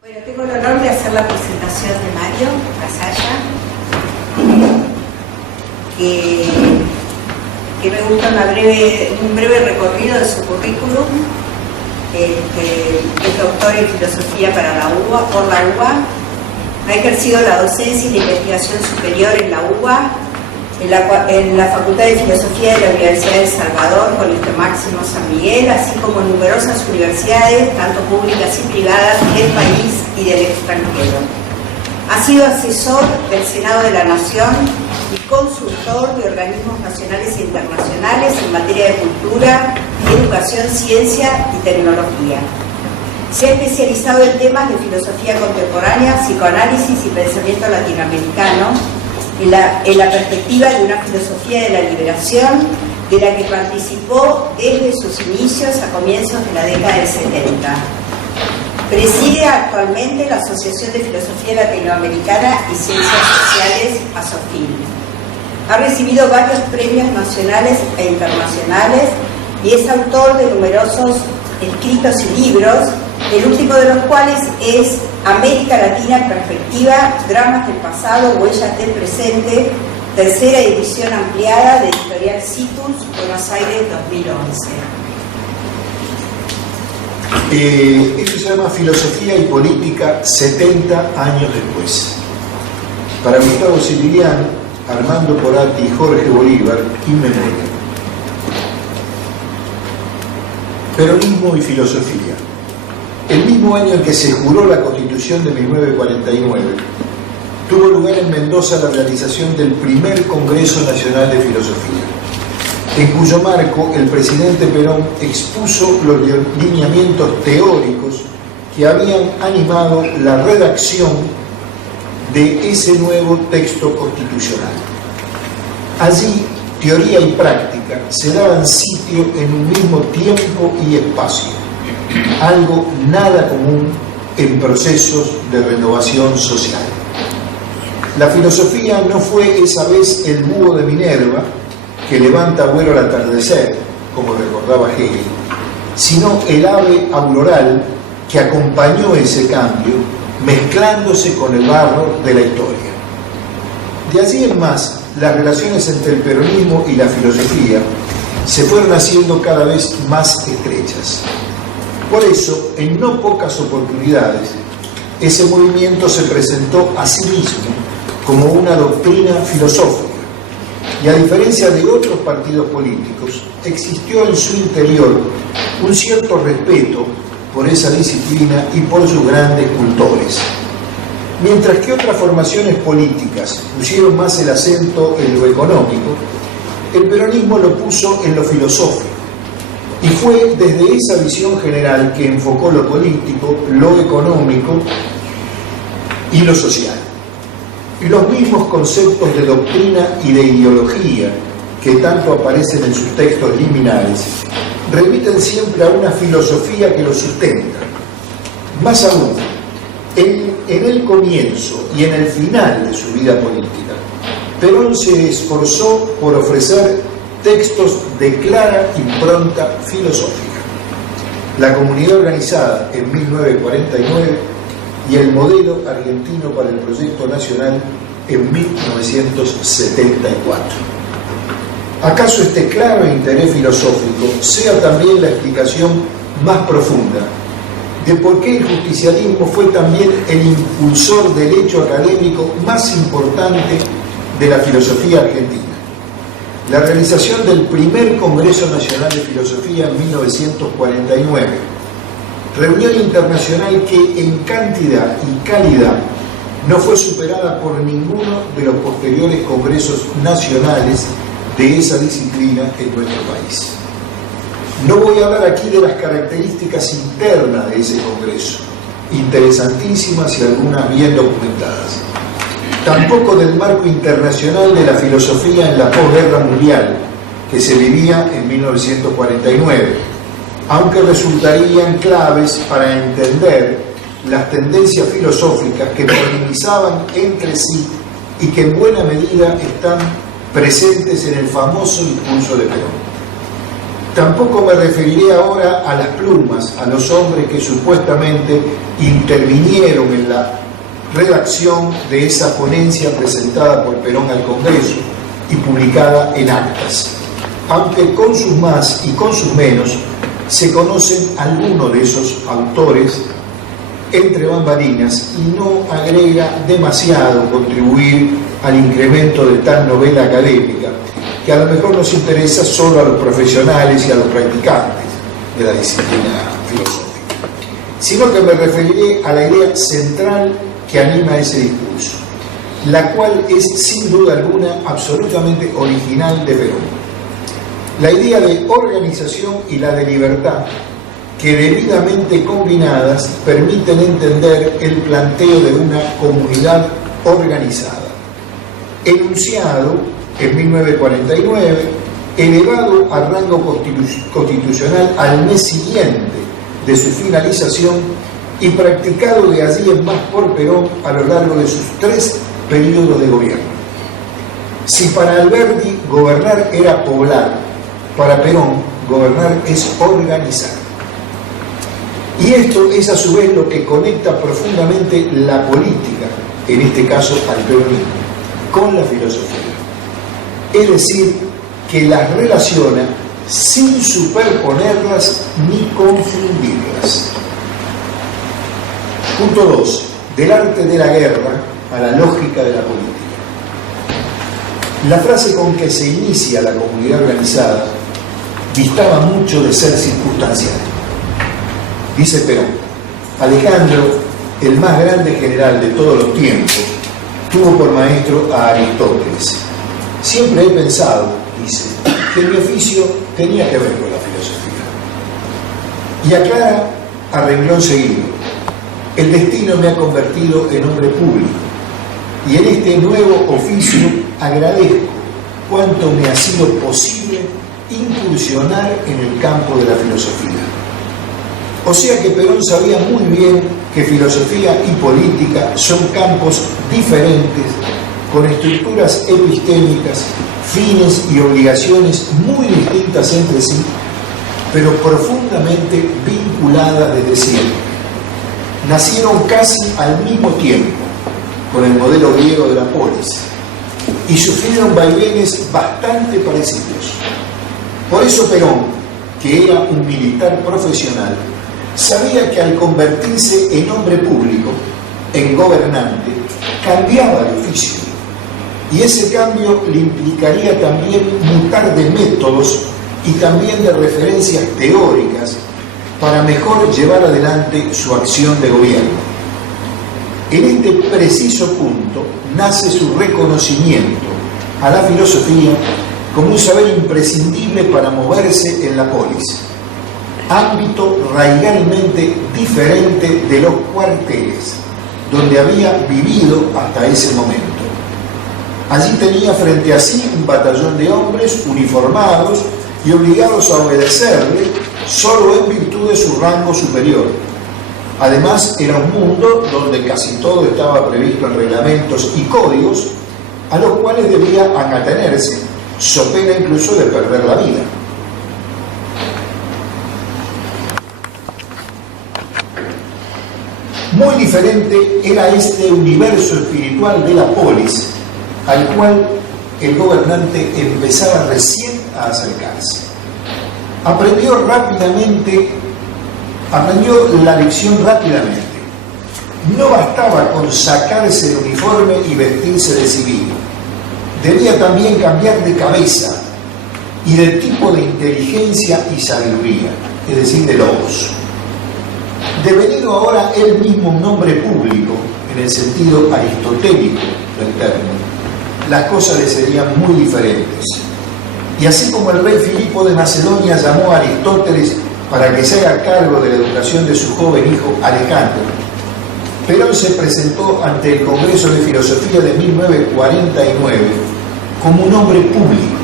Bueno, tengo el honor de hacer la presentación de Mario Casalla, que me gusta un breve recorrido de su currículum. Es doctor en filosofía por la UBA, ha ejercido la docencia y la investigación superior en la UBA, en la Facultad de Filosofía de la Universidad de El Salvador, Colegio Máximo San Miguel, así como en numerosas universidades, tanto públicas y privadas, del país y del extranjero. Ha sido asesor del Senado de la Nación y consultor de organismos nacionales e internacionales en materia de cultura, educación, ciencia y tecnología. Se ha especializado en temas de filosofía contemporánea, psicoanálisis y pensamiento latinoamericano, en la perspectiva de una filosofía de la liberación, de la que participó desde sus inicios a comienzos de la década del 70. Preside actualmente la Asociación de Filosofía Latinoamericana y Ciencias Sociales, ASOFIL. Ha recibido varios premios nacionales e internacionales y es autor de numerosos escritos y libros, el último de los cuales es América Latina en Perspectiva, Dramas del Pasado, Huellas del Presente, tercera edición ampliada de Editorial Citus, Buenos Aires 2011. Esto se llama Filosofía y Política 70 años después. Para Gustavo Siciliano, Armando Porati y Jorge Bolívar, in memoria. Peronismo y filosofía. El mismo año en que se juró la Constitución de 1949, tuvo lugar en Mendoza la realización del primer Congreso Nacional de Filosofía, en cuyo marco el presidente Perón expuso los lineamientos teóricos que habían animado la redacción de ese nuevo texto constitucional. Allí, teoría y práctica se daban sitio en un mismo tiempo y espacio, algo nada común en procesos de renovación social. La filosofía no fue esa vez el búho de Minerva que levanta vuelo al atardecer, como recordaba Hegel, sino el ave auroral que acompañó ese cambio, mezclándose con el barro de la historia. De allí en más, las relaciones entre el peronismo y la filosofía se fueron haciendo cada vez más estrechas. Por eso, en no pocas oportunidades, ese movimiento se presentó a sí mismo como una doctrina filosófica, y a diferencia de otros partidos políticos, existió en su interior un cierto respeto por esa disciplina y por sus grandes cultores. Mientras que otras formaciones políticas pusieron más el acento en lo económico, el peronismo lo puso en lo filosófico, y fue desde esa visión general que enfocó lo político, lo económico y lo social. Y los mismos conceptos de doctrina y de ideología que tanto aparecen en sus textos liminares remiten siempre a una filosofía que los sustenta. Más aún, en el comienzo y en el final de su vida política, Perón se esforzó por ofrecer textos de clara impronta filosófica. La comunidad organizada en 1949 y el modelo argentino para el proyecto nacional en 1974. ¿Acaso este claro interés filosófico sea también la explicación más profunda de por qué el justicialismo fue también el impulsor del hecho académico más importante de la filosofía argentina? La realización del primer Congreso Nacional de Filosofía en 1949, reunión internacional que en cantidad y calidad no fue superada por ninguno de los posteriores congresos nacionales de esa disciplina en nuestro país. No voy a hablar aquí de las características internas de ese congreso, interesantísimas y algunas bien documentadas. Tampoco del marco internacional de la filosofía en la posguerra mundial, que se vivía en 1949, aunque resultarían claves para entender las tendencias filosóficas que polemizaban entre sí y que en buena medida están presentes en el famoso discurso de Perón. Tampoco me referiré ahora a las plumas, a los hombres que supuestamente intervinieron en la redacción de esa ponencia presentada por Perón al Congreso y publicada en actas, aunque con sus más y con sus menos se conocen algunos de esos autores entre bambalinas y no agrega demasiado contribuir al incremento de tal novela académica que a lo mejor nos interesa solo a los profesionales y a los practicantes de la disciplina filosófica, sino que me referiré a la idea central que anima ese discurso, la cual es sin duda alguna absolutamente original de Perón. La idea de organización y la de libertad, que debidamente combinadas permiten entender el planteo de una comunidad organizada, enunciado en 1949, elevado a rango constitucional al mes siguiente de su finalización y practicado de allí en más por Perón a lo largo de sus 3 periodos de gobierno. Si para Alberti gobernar era poblar, para Perón gobernar es organizar. Y esto es a su vez lo que conecta profundamente la política, en este caso al peronismo, con la filosofía. Es decir, que las relaciona sin superponerlas ni confundirlas. Punto 2. Del arte de la guerra a la lógica de la política. La frase con que se inicia la comunidad organizada distaba mucho de ser circunstancial. Dice Perón: Alejandro, el más grande general de todos los tiempos, tuvo por maestro a Aristóteles. Siempre he pensado, dice, que mi oficio tenía que ver con la filosofía. Y aclara a renglón seguido: el destino me ha convertido en hombre público, y en este nuevo oficio agradezco cuánto me ha sido posible incursionar en el campo de la filosofía. O sea que Perón sabía muy bien que filosofía y política son campos diferentes, con estructuras epistémicas, fines y obligaciones muy distintas entre sí, pero profundamente vinculadas desde siempre. Nacieron casi al mismo tiempo, con el modelo griego de la polis, y sufrieron vaivenes bastante parecidos. Por eso Perón, que era un militar profesional, sabía que al convertirse en hombre público, en gobernante, cambiaba de oficio. Y ese cambio le implicaría también mutar de métodos y también de referencias teóricas para mejor llevar adelante su acción de gobierno. En este preciso punto nace su reconocimiento a la filosofía como un saber imprescindible para moverse en la polis, ámbito radicalmente diferente de los cuarteles, donde había vivido hasta ese momento. Allí tenía frente a sí un batallón de hombres uniformados y obligados a obedecerle solo en virtud de su rango superior. Además, era un mundo donde casi todo estaba previsto en reglamentos y códigos a los cuales debía atenerse, so pena incluso de perder la vida. Muy diferente era este universo espiritual de la polis, al cual el gobernante empezaba recién a acercarse. Aprendió la lección rápidamente. No bastaba con sacarse el uniforme y vestirse de civil. Debía también cambiar de cabeza y de tipo de inteligencia y sabiduría, es decir, de logos. Devenido ahora él mismo un nombre público, en el sentido aristotélico del término, las cosas le serían muy diferentes. Y así como el rey Filipo de Macedonia llamó a Aristóteles para que se haga cargo de la educación de su joven hijo Alejandro, Perón se presentó ante el Congreso de Filosofía de 1949 como un hombre público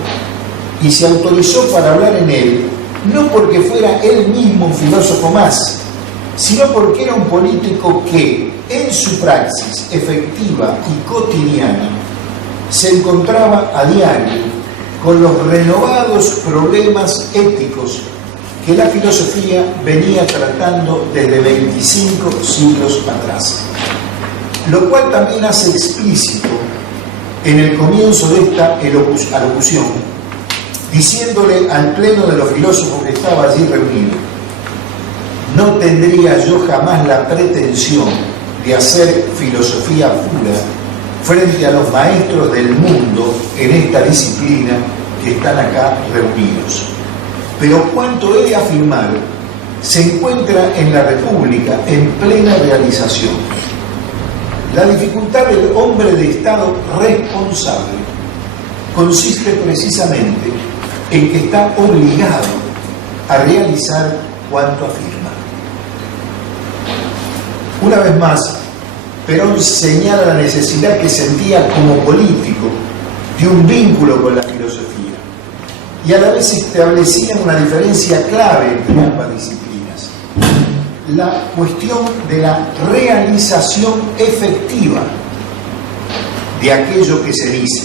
y se autorizó para hablar en él, no porque fuera él mismo un filósofo más, sino porque era un político que, en su praxis efectiva y cotidiana, se encontraba a diario con los renovados problemas éticos que la filosofía venía tratando desde 25 siglos atrás. Lo cual también hace explícito en el comienzo de esta alocución, diciéndole al pleno de los filósofos que estaba allí reunido: no tendría yo jamás la pretensión de hacer filosofía pura frente a los maestros del mundo en esta disciplina que están acá reunidos. Pero cuanto he de afirmar se encuentra en la República en plena realización. La dificultad del hombre de Estado responsable consiste precisamente en que está obligado a realizar cuanto afirma. Una vez más, Perón señala la necesidad que sentía como político de un vínculo con la filosofía y a la vez establecía una diferencia clave entre ambas disciplinas: la cuestión de la realización efectiva de aquello que se dice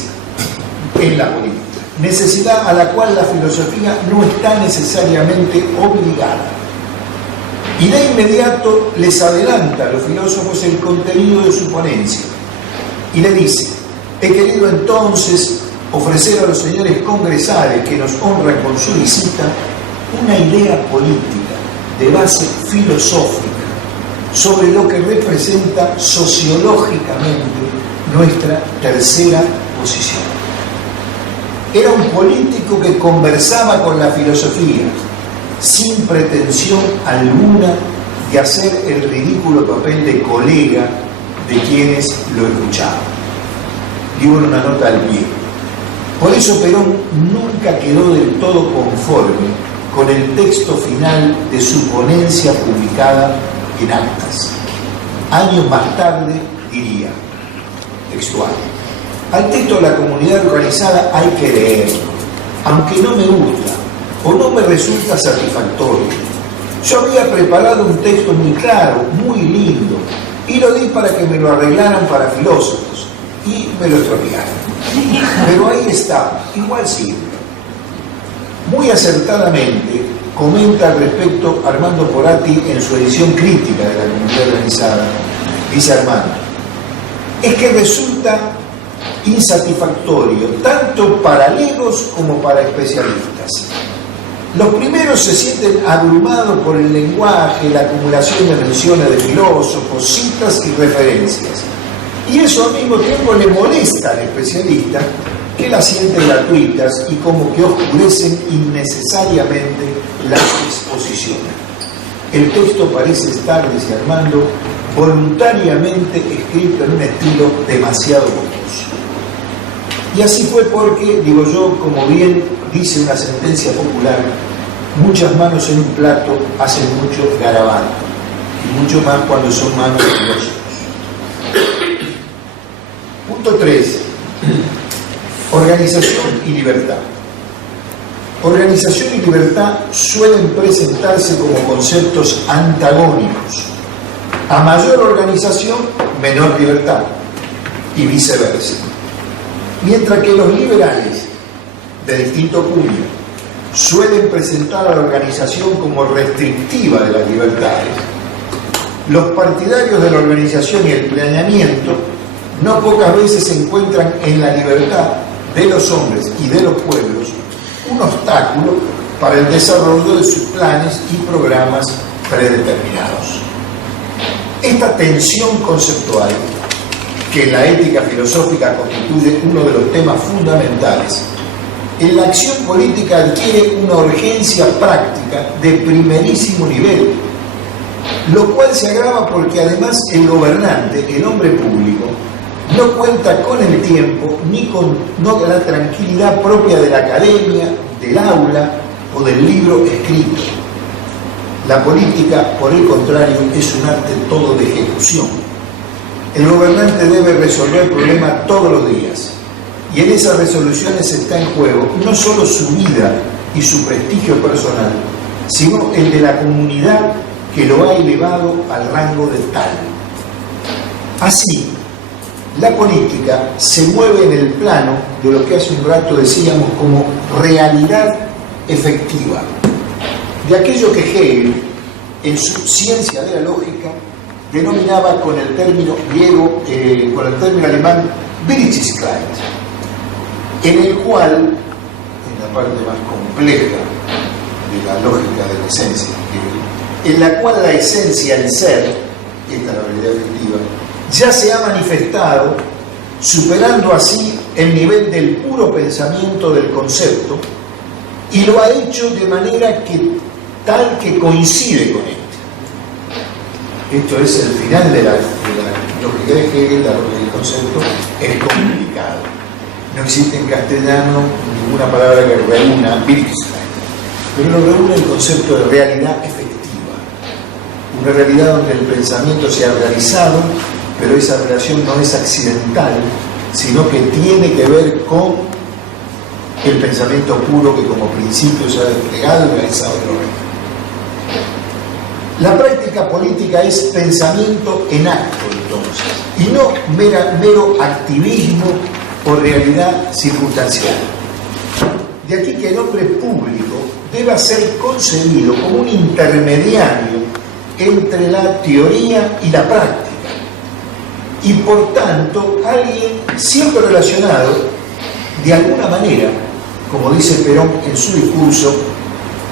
en la política, necesidad a la cual la filosofía no está necesariamente obligada. Y de inmediato les adelanta a los filósofos el contenido de su ponencia y le dice: he querido entonces ofrecer a los señores congresales que nos honran con su visita una idea política de base filosófica sobre lo que representa sociológicamente nuestra tercera posición. Era un político que conversaba con la filosofía sin pretensión alguna de hacer el ridículo papel de colega de quienes lo escuchaban. Digo en una nota al pie. Por eso Perón nunca quedó del todo conforme con el texto final de su ponencia publicada en actas. Años más tarde diría, textual: al texto de la comunidad organizada hay que leerlo, aunque no me gusta o no me resulta satisfactorio. Yo había preparado un texto muy claro, muy lindo, y lo di para que me lo arreglaran para filósofos, y me lo estropearon. Pero ahí está, igual sirve. Muy acertadamente comenta al respecto Armando Porati en su edición crítica de la comunidad organizada. Dice Armando: es que resulta insatisfactorio tanto para legos como para especialistas. Los primeros se sienten abrumados por el lenguaje, la acumulación de menciones de filósofos, citas y referencias. Y eso al mismo tiempo le molesta al especialista, que las siente gratuitas y como que oscurecen innecesariamente las exposiciones. El texto parece estar, dice Armando, voluntariamente escrito en un estilo demasiado gozoso. Y así fue porque, digo yo, como bien dice una sentencia popular, muchas manos en un plato hacen mucho garabato, y mucho más cuando son manos de filósofos. Punto 3. Organización y libertad. Organización y libertad suelen presentarse como conceptos antagónicos. A mayor organización, menor libertad, y viceversa. Mientras que los liberales, de distinto puño, suelen presentar a la organización como restrictiva de las libertades, los partidarios de la organización y el planeamiento no pocas veces se encuentran en la libertad de los hombres y de los pueblos un obstáculo para el desarrollo de sus planes y programas predeterminados. Esta tensión conceptual, que en la ética filosófica constituye uno de los temas fundamentales, en la acción política adquiere una urgencia práctica de primerísimo nivel, lo cual se agrava porque además el gobernante, el hombre público, no cuenta con el tiempo ni con la tranquilidad propia de la academia, del aula o del libro escrito. La política, por el contrario, es un arte todo de ejecución. El gobernante debe resolver problemas todos los días, y en esas resoluciones está en juego no solo su vida y su prestigio personal, sino el de la comunidad que lo ha elevado al rango de tal. Así, la política se mueve en el plano de lo que hace un rato decíamos como realidad efectiva, de aquello que Hegel, en su Ciencia de la Lógica, denominaba con el término griego, con el término alemán Wirklichkeit, en el cual, en la parte más compleja de la lógica de la esencia, en la cual la esencia, el ser, esta es la realidad efectiva, ya se ha manifestado, superando así el nivel del puro pensamiento del concepto, y lo ha hecho de manera tal que coincide con él. Esto es el final de la lógica de Hegel. La lógica del concepto es complicado. No existe en castellano ninguna palabra que reúna Wittgenstein, pero lo reúne el concepto de realidad efectiva. Una realidad donde el pensamiento se ha realizado, pero esa relación no es accidental, sino que tiene que ver con el pensamiento puro que como principio se ha desplegado y realizado en lo real. La práctica política es pensamiento en acto, entonces, y no mero activismo o realidad circunstancial. De aquí que el hombre público deba ser concebido como un intermediario entre la teoría y la práctica, y por tanto alguien siempre relacionado de alguna manera, como dice Perón en su discurso,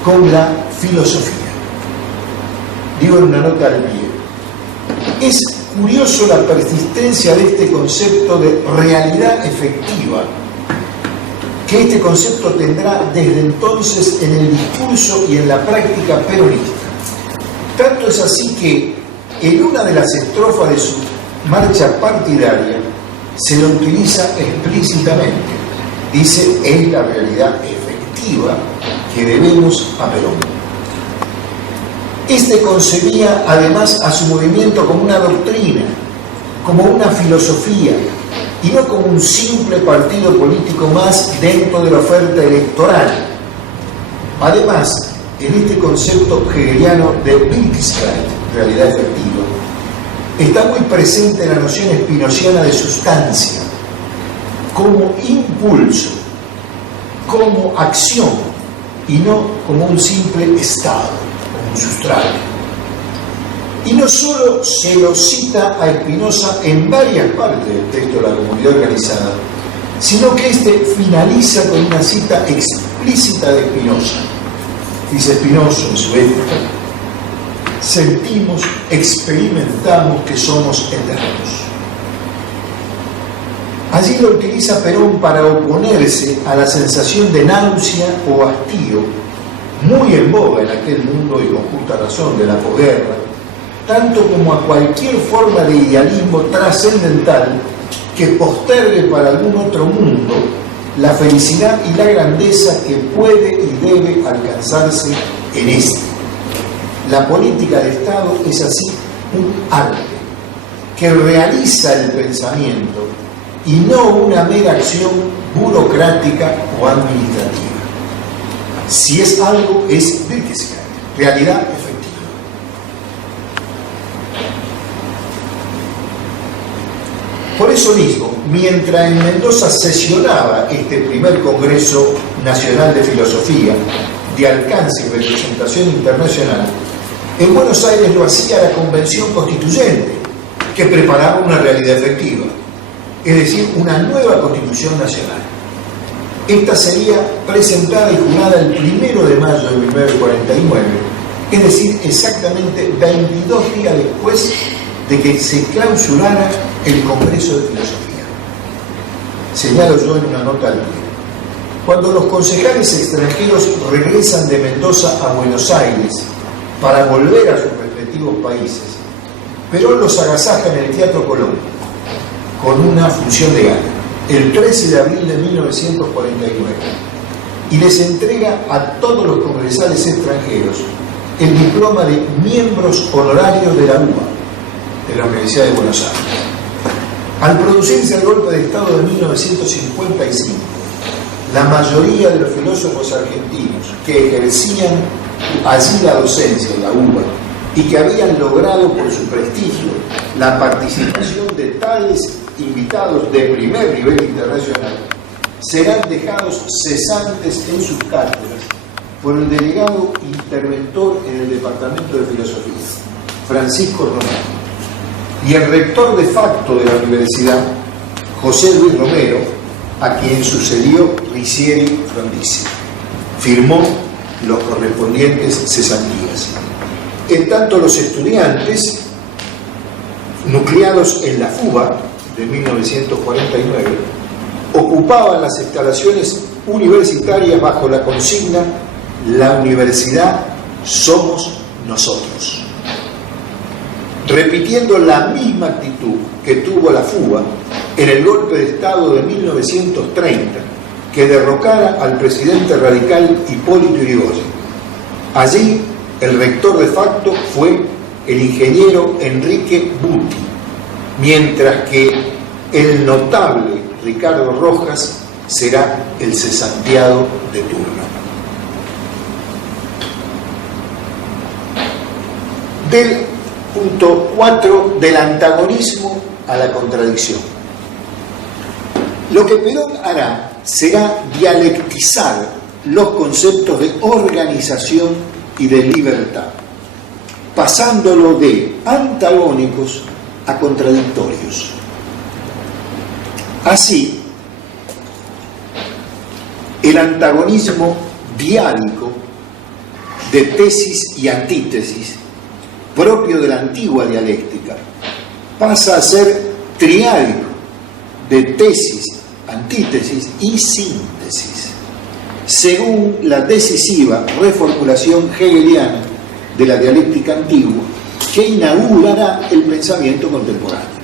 con la filosofía. Digo en una nota al pie. Es curioso la persistencia de este concepto de realidad efectiva, que este concepto tendrá desde entonces en el discurso y en la práctica peronista. Tanto es así que en una de las estrofas de su marcha partidaria se lo utiliza explícitamente. Dice, es la realidad efectiva que debemos a Perón. Este concebía además a su movimiento como una doctrina, como una filosofía, y no como un simple partido político más dentro de la oferta electoral. Además, en este concepto hegeliano de Wirklichkeit, realidad efectiva, está muy presente la noción spinociana de sustancia, como impulso, como acción, y no como un simple estado, como un sustrato. Y no solo se lo cita a Spinoza en varias partes del texto de la Comunidad Organizada, sino que este finaliza con una cita explícita de Spinoza. Dice Spinoza en su época: sentimos, experimentamos que somos eternos. Allí lo utiliza Perón para oponerse a la sensación de náusea o hastío, muy en boga en aquel mundo y con justa razón de la posguerra, tanto como a cualquier forma de idealismo trascendental que postergue para algún otro mundo la felicidad y la grandeza que puede y debe alcanzarse en este. La política de Estado es así un arte que realiza el pensamiento y no una mera acción burocrática o administrativa. Si es algo, es Wirklichkeit, realidad efectiva. Por eso mismo, mientras en Mendoza sesionaba este primer Congreso Nacional de Filosofía, de alcance y representación internacional, en Buenos Aires lo hacía la Convención Constituyente, que preparaba una realidad efectiva, es decir, una nueva Constitución Nacional. Esta sería presentada y jurada el 1 de mayo de 1949, es decir, exactamente 22 días después de que se clausurara el Congreso de Filosofía. Señalo yo en una nota al pie. Cuando los concejales extranjeros regresan de Mendoza a Buenos Aires para volver a sus respectivos países, Perón los agasaja en el Teatro Colón con una función de gala, el 13 de abril de 1949, y les entrega a todos los congresales extranjeros el diploma de miembros honorarios de la UBA, de la Universidad de Buenos Aires. Al producirse el golpe de Estado de 1955, la mayoría de los filósofos argentinos que ejercían allí la docencia en la UBA y que habían logrado por su prestigio la participación de tales invitados de primer nivel internacional serán dejados cesantes en sus cátedras por el delegado interventor en el Departamento de Filosofía, Francisco Romero, y el rector de facto de la universidad, José Luis Romero, a quien sucedió Ricieri Frondizi. Firmó los correspondientes cesantías. En tanto, los estudiantes nucleados en la FUBA de 1949 ocupaban las instalaciones universitarias bajo la consigna "La universidad somos nosotros", repitiendo la misma actitud que tuvo la FUBA en el golpe de Estado de 1930, que derrocara al presidente radical Hipólito Yrigoyen. Allí, el rector de facto fue el ingeniero Enrique Butti, mientras que el notable Ricardo Rojas será el cesanteado de turno. Del punto 4, del antagonismo a la contradicción. Lo que Perón hará será dialectizar los conceptos de organización y de libertad, pasándolo de antagónicos a contradictorios. Así, el antagonismo diálico de tesis y antítesis, propio de la antigua dialéctica, pasa a ser triádico de tesis, antítesis y síntesis, según la decisiva reformulación hegeliana de la dialéctica antigua, que inaugurará el pensamiento contemporáneo.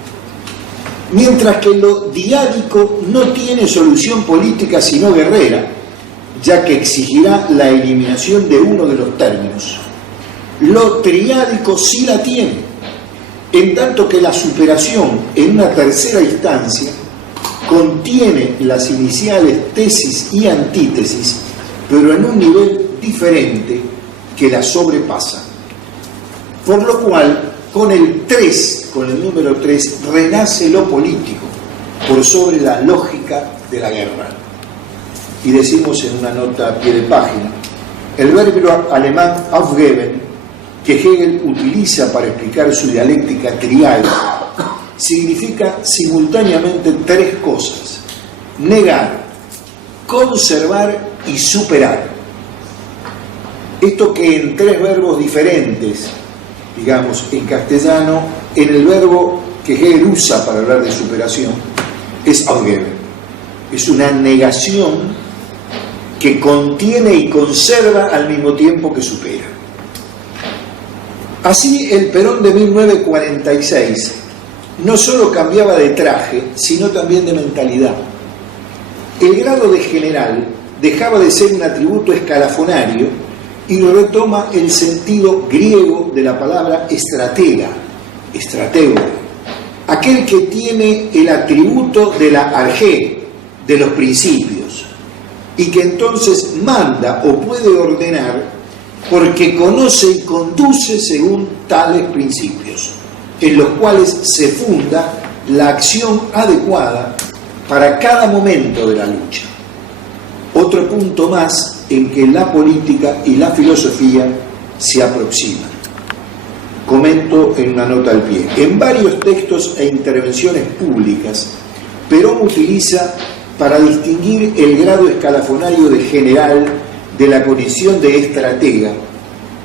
Mientras que lo diádico no tiene solución política sino guerrera, ya que exigirá la eliminación de uno de los términos, lo triádico sí la tiene, en tanto que la superación en una tercera instancia contiene las iniciales tesis y antítesis, pero en un nivel diferente que la sobrepasa. Por lo cual, con el 3, con el número 3, renace lo político por sobre la lógica de la guerra. Y decimos en una nota a pie de página, el verbo alemán aufgeben, que Hegel utiliza para explicar su dialéctica triádica, significa simultáneamente tres cosas: negar, conservar y superar. Esto que en tres verbos diferentes, digamos en castellano, en el verbo que Hegel usa para hablar de superación, es aufgeben. Es una negación que contiene y conserva al mismo tiempo que supera. Así, el Perón de 1946 no solo cambiaba de traje, sino también de mentalidad. El grado de general dejaba de ser un atributo escalafonario y retoma el sentido griego de la palabra estratega, estratego, aquel que tiene el atributo de la arjé, de los principios, y que entonces manda o puede ordenar porque conoce y conduce según tales principios, en los cuales se funda la acción adecuada para cada momento de la lucha. Otro punto más en que la política y la filosofía se aproximan. Comento en una nota al pie. En varios textos e intervenciones públicas, Perón utiliza para distinguir el grado escalafonario de general de la condición de estratega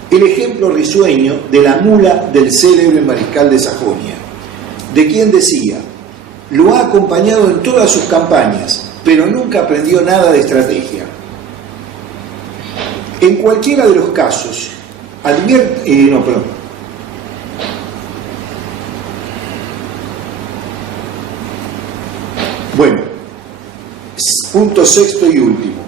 el ejemplo risueño de la mula del célebre mariscal de Sajonia, de quien decía: lo ha acompañado en todas sus campañas, pero nunca aprendió nada de estrategia. En cualquiera de los casos, punto sexto y último.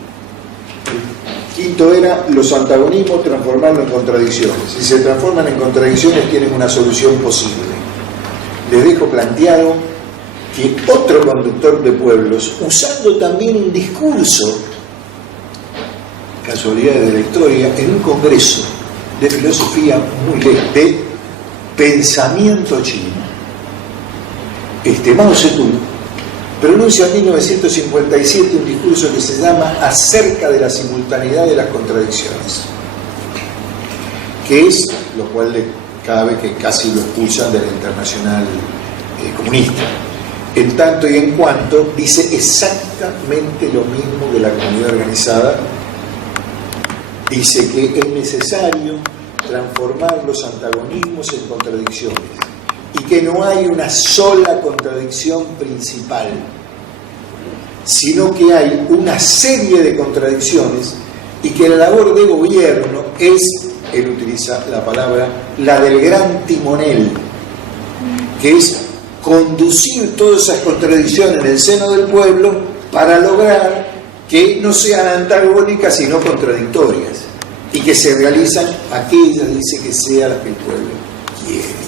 El quinto era los antagonismos, transformarlos en contradicciones. Si se transforman en contradicciones, tienen una solución posible. Les dejo planteado que otro conductor de pueblos, usando también un discurso, casualidades de la historia, en un congreso de filosofía muy lejos, de pensamiento chino, Mao Zedong pronuncia en 1957 un discurso que se llama Acerca de la simultaneidad de las contradicciones, que es lo cual cada vez que casi lo expulsan de la Internacional Comunista. En tanto y en cuanto dice exactamente lo mismo que la comunidad organizada, dice que es necesario transformar los antagonismos en contradicciones y que no hay una sola contradicción principal, sino que hay una serie de contradicciones y que la labor de gobierno es, él utiliza la palabra, la del gran timonel, que es conducir todas esas contradicciones en el seno del pueblo para lograr que no sean antagónicas sino contradictorias y que se realizan aquellas, dice, que sean las que el pueblo quiere.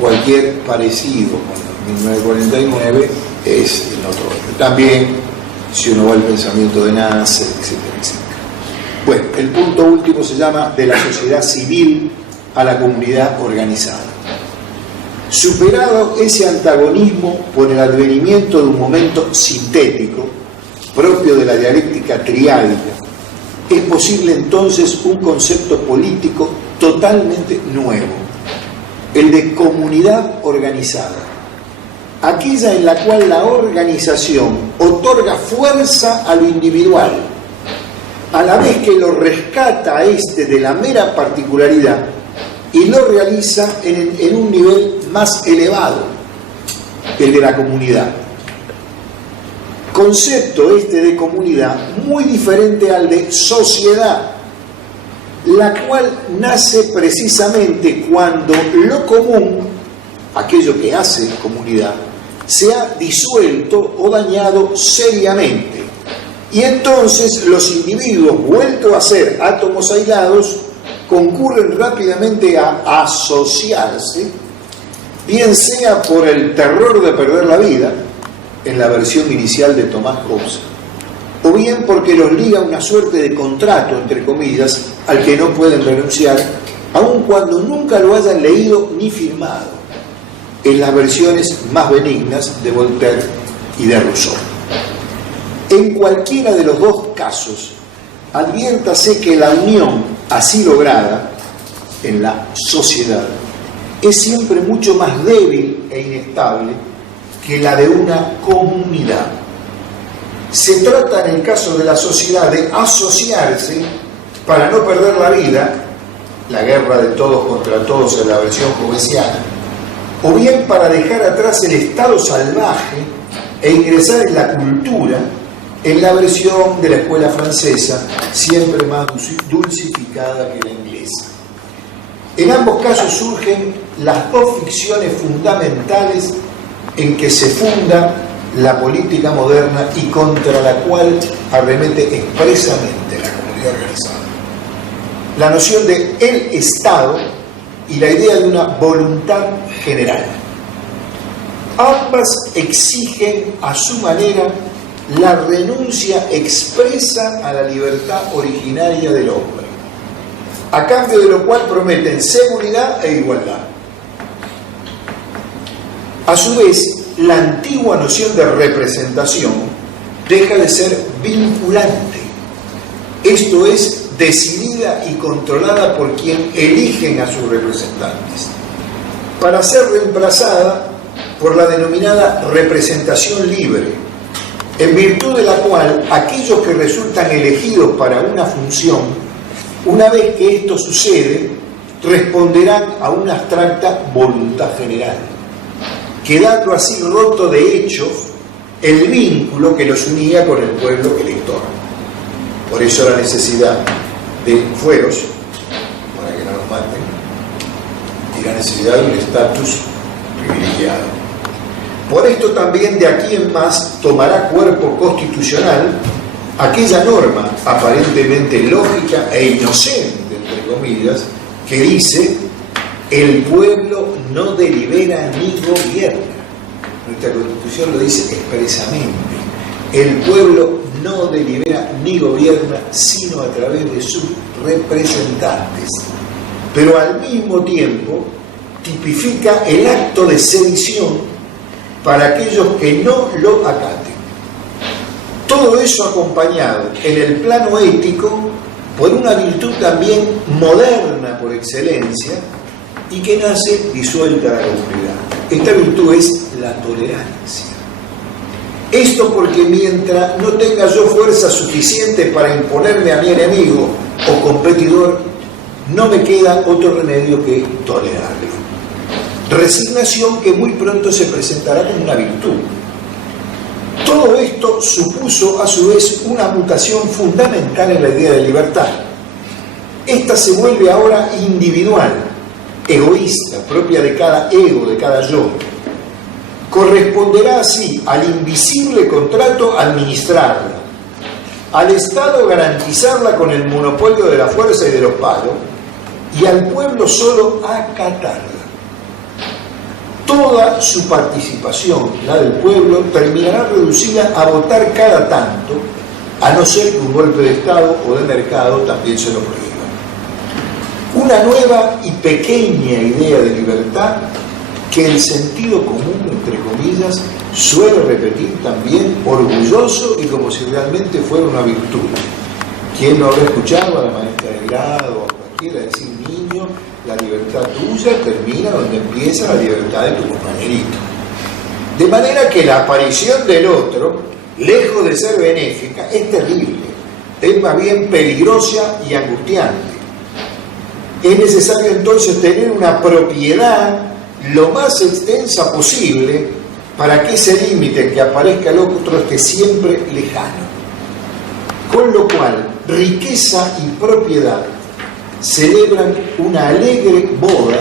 Cualquier parecido con 1949 es en otro orden. También, si uno va al pensamiento de Nasser, etcétera, etcétera. Bueno, el punto último se llama de la sociedad civil a la comunidad organizada. Superado ese antagonismo por el advenimiento de un momento sintético, propio de la dialéctica triádica, es posible entonces un concepto político totalmente nuevo, el de comunidad organizada, aquella en la cual la organización otorga fuerza a lo individual, a la vez que lo rescata a este de la mera particularidad y lo realiza en un nivel más elevado, el de la comunidad. Concepto este de comunidad muy diferente al de sociedad, la cual nace precisamente cuando lo común, aquello que hace comunidad, se ha disuelto o dañado seriamente. Y entonces los individuos, vueltos a ser átomos aislados, concurren rápidamente a asociarse, bien sea por el terror de perder la vida, en la versión inicial de Thomas Hobbes, o bien porque los liga una suerte de contrato, entre comillas, al que no pueden renunciar, aun cuando nunca lo hayan leído ni firmado, en las versiones más benignas de Voltaire y de Rousseau. En cualquiera de los dos casos, adviértase que la unión así lograda en la sociedad es siempre mucho más débil e inestable que la de una comunidad. Se trata en el caso de la sociedad de asociarse para no perder la vida, la guerra de todos contra todos en la versión hobbesiana, o bien para dejar atrás el estado salvaje e ingresar en la cultura, en la versión de la escuela francesa, siempre más dulcificada que la inglesa. En ambos casos surgen las dos ficciones fundamentales en que se funda la política moderna y contra la cual arremete expresamente la comunidad organizada. La noción de el Estado y la idea de una voluntad general. Ambas exigen a su manera la renuncia expresa a la libertad originaria del hombre, a cambio de lo cual prometen seguridad e igualdad. A su vez, la antigua noción de representación deja de ser vinculante, esto es, decidida y controlada por quien eligen a sus representantes, para ser reemplazada por la denominada representación libre, en virtud de la cual aquellos que resultan elegidos para una función, una vez que esto sucede, responderán a una abstracta voluntad general, quedando así roto de hecho el vínculo que los unía con el pueblo elector. Por eso la necesidad de fueros, para que no los maten, y la necesidad de un estatus privilegiado. Por esto también de aquí en más tomará cuerpo constitucional aquella norma aparentemente lógica e inocente, entre comillas, que dice: el pueblo no delibera ni gobierna. Nuestra Constitución lo dice expresamente. El pueblo no delibera ni gobierna sino a través de sus representantes. Pero al mismo tiempo tipifica el acto de sedición para aquellos que no lo acaten. Todo eso acompañado en el plano ético por una virtud también moderna por excelencia y que nace disuelta de la comunidad. Esta virtud es la tolerancia. Esto porque mientras no tenga yo fuerza suficiente para imponerme a mi enemigo o competidor, no me queda otro remedio que tolerarlo. Resignación que muy pronto se presentará como una virtud. Todo esto supuso a su vez una mutación fundamental en la idea de libertad. Esta se vuelve ahora individual, egoísta, propia de cada ego, de cada yo. Corresponderá así al invisible contrato administrarla, al Estado garantizarla con el monopolio de la fuerza y de los palos, y al pueblo solo acatarla. Toda su participación, la del pueblo, terminará reducida a votar cada tanto, a no ser que un golpe de Estado o de mercado también se lo prohíba. Una nueva y pequeña idea de libertad que el sentido común, entre comillas, suele repetir también orgulloso y como si realmente fuera una virtud. ¿Quién no habrá escuchado a la maestra de grado o a cualquiera decir, niño, la libertad tuya termina donde empieza la libertad de tu compañerito? De manera que la aparición del otro, lejos de ser benéfica, es terrible, es más bien peligrosa y angustiante. Es necesario entonces tener una propiedad lo más extensa posible para que ese límite que aparezca el otro esté siempre lejano. Con lo cual, riqueza y propiedad celebran una alegre boda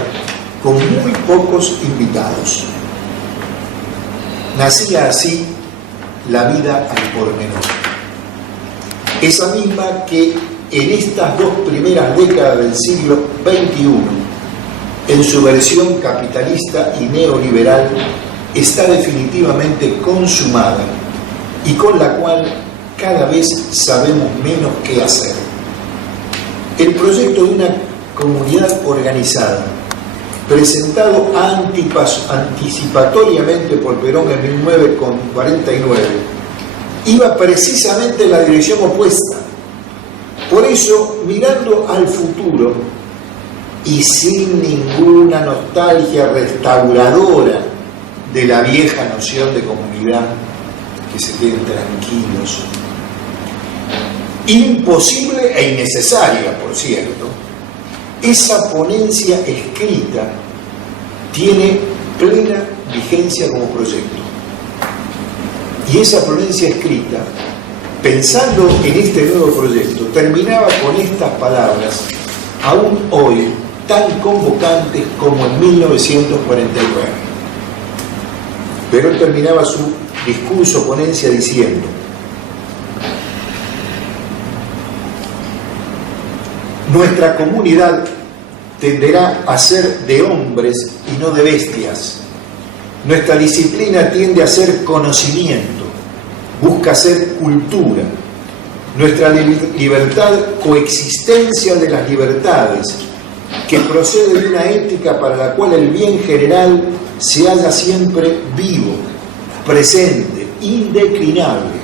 con muy pocos invitados. Nacía así la vida al pormenor. Esa misma que en estas dos primeras décadas del siglo XXI, en su versión capitalista y neoliberal, está definitivamente consumada y con la cual cada vez sabemos menos qué hacer. El proyecto de una comunidad organizada, presentado anticipatoriamente por Perón en 1949, iba precisamente en la dirección opuesta. Por eso, mirando al futuro y sin ninguna nostalgia restauradora de la vieja noción de comunidad, que se queden tranquilos, imposible e innecesaria, por cierto, esa ponencia escrita tiene plena vigencia como proyecto. Y esa ponencia escrita, pensando en este nuevo proyecto, terminaba con estas palabras, aún hoy tan convocantes como en 1949. Perón terminaba su discurso, ponencia, diciendo: nuestra comunidad tenderá a ser de hombres y no de bestias. Nuestra disciplina tiende a ser conocimiento, busca ser cultura. Nuestra libertad, coexistencia de las libertades, que procede de una ética para la cual el bien general se halla siempre vivo, presente, indeclinable.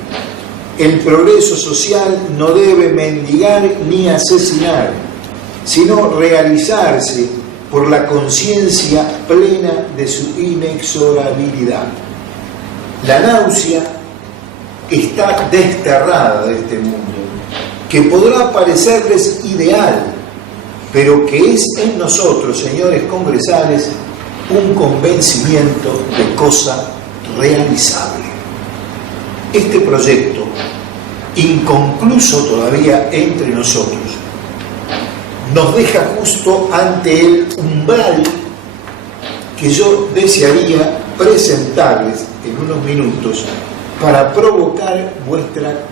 El progreso social no debe mendigar ni asesinar, sino realizarse por la conciencia plena de su inexorabilidad. La náusea está desterrada de este mundo, que podrá parecerles ideal, pero que es en nosotros, señores congresales, un convencimiento de cosa realizable. Este proyecto, inconcluso todavía entre nosotros, nos deja justo ante el umbral que yo desearía presentarles en unos minutos para provocar vuestra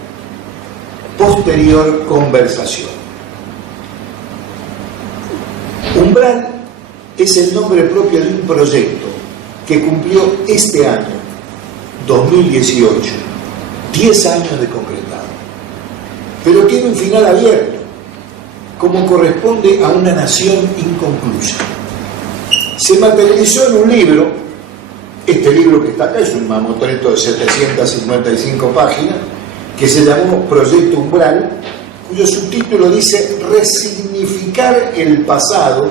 posterior conversación. Umbral es el nombre propio de un proyecto que cumplió este año, 2018, 10 años de concretado, pero tiene un final abierto, como corresponde a una nación inconclusa. Se materializó en un libro Este libro que está acá es un mamotreto de 755 páginas que se llamó Proyecto Umbral, cuyo subtítulo dice resignificar el pasado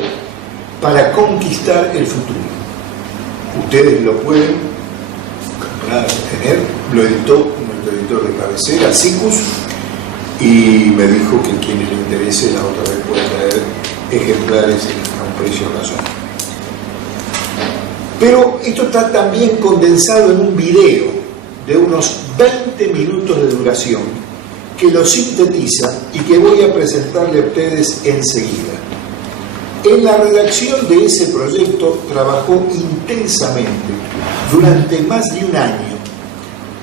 para conquistar el futuro. Ustedes lo pueden comprar, tener, lo editó nuestro editor de cabecera, Sicus, y me dijo que quienes le interese la otra vez pueden traer ejemplares a un precio razonable. Pero esto está también condensado en un video de unos 20 minutos de duración que lo sintetiza y que voy a presentarle a ustedes enseguida. En la redacción de ese proyecto trabajó intensamente durante más de un año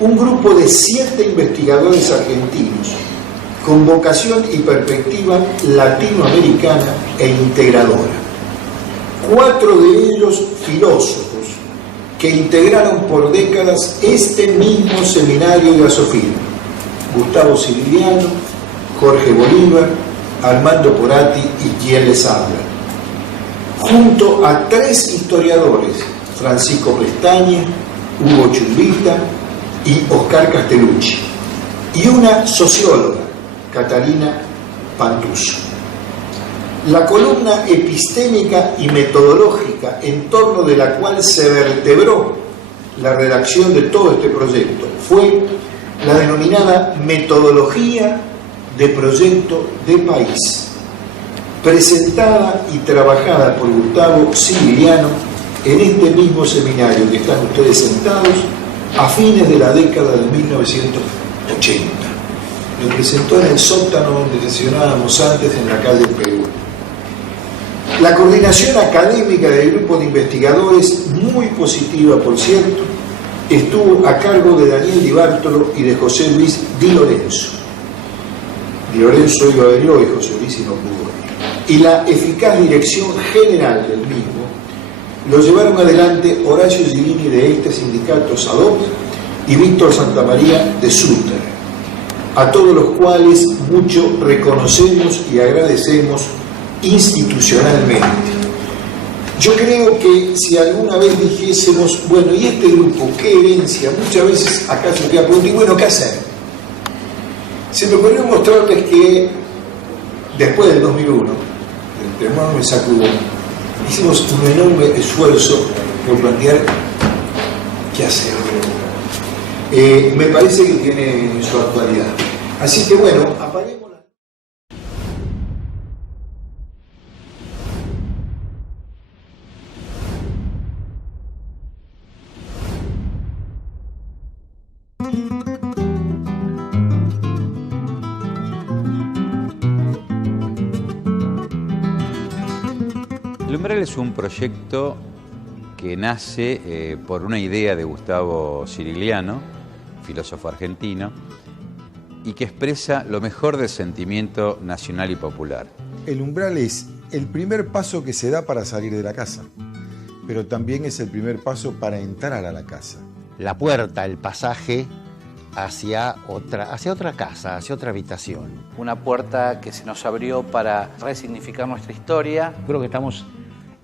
un grupo de 7 investigadores argentinos con vocación y perspectiva latinoamericana e integradora. 4 de ellos filósofos que integraron por décadas este mismo seminario de Asofía: Gustavo Sirigliano, Jorge Bolívar, Armando Porati y quien les habla, junto a 3 historiadores, Francisco Pestaña, Hugo Chumbita y Oscar Castellucci, y una socióloga, Catalina Pantuso. La columna epistémica y metodológica en torno de la cual se vertebró la redacción de todo este proyecto fue la denominada metodología de proyecto de país, presentada y trabajada por Gustavo Sirigliano en este mismo seminario que están ustedes sentados a fines de la década de 1980. Lo presentó en el sótano donde sesionábamos antes en la calle Perú. La coordinación académica del grupo de investigadores, muy positiva por cierto, estuvo a cargo de Daniel Di Bartolo y de José Luis Di Lorenzo. Di Lorenzo iba a venir hoy, José Luis, y no pudo venir. Y la eficaz dirección general del mismo lo llevaron adelante Horacio Girini de este sindicato SADOP y Víctor Santamaría de Súter, a todos los cuales mucho reconocemos y agradecemos institucionalmente. Yo creo que si alguna vez dijésemos, bueno, ¿y este grupo qué herencia? Muchas veces acá se queda preguntar, y bueno, ¿qué hacer? Se me ocurrió mostrarles que después del 2001, del temor me sacudó, hicimos un enorme esfuerzo por plantear qué hacer. Me parece que tiene su actualidad. Así que bueno, apaguemos. El Umbral es un proyecto que nace por una idea de Gustavo Sirigliano, filósofo argentino, y que expresa lo mejor del sentimiento nacional y popular. El umbral es el primer paso que se da para salir de la casa, pero también es el primer paso para entrar a la casa. La puerta, el pasaje hacia otra casa, hacia otra habitación. Una puerta que se nos abrió para resignificar nuestra historia. Creo que estamos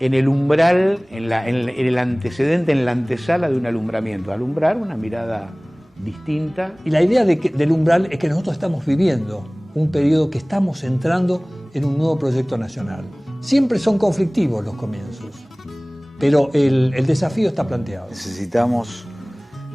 en el umbral, en el antecedente, en la antesala de un alumbramiento. Alumbrar una mirada distinta. Y la idea del umbral es que nosotros estamos viviendo un periodo que estamos entrando en un nuevo proyecto nacional. Siempre son conflictivos los comienzos, pero el desafío está planteado. Necesitamos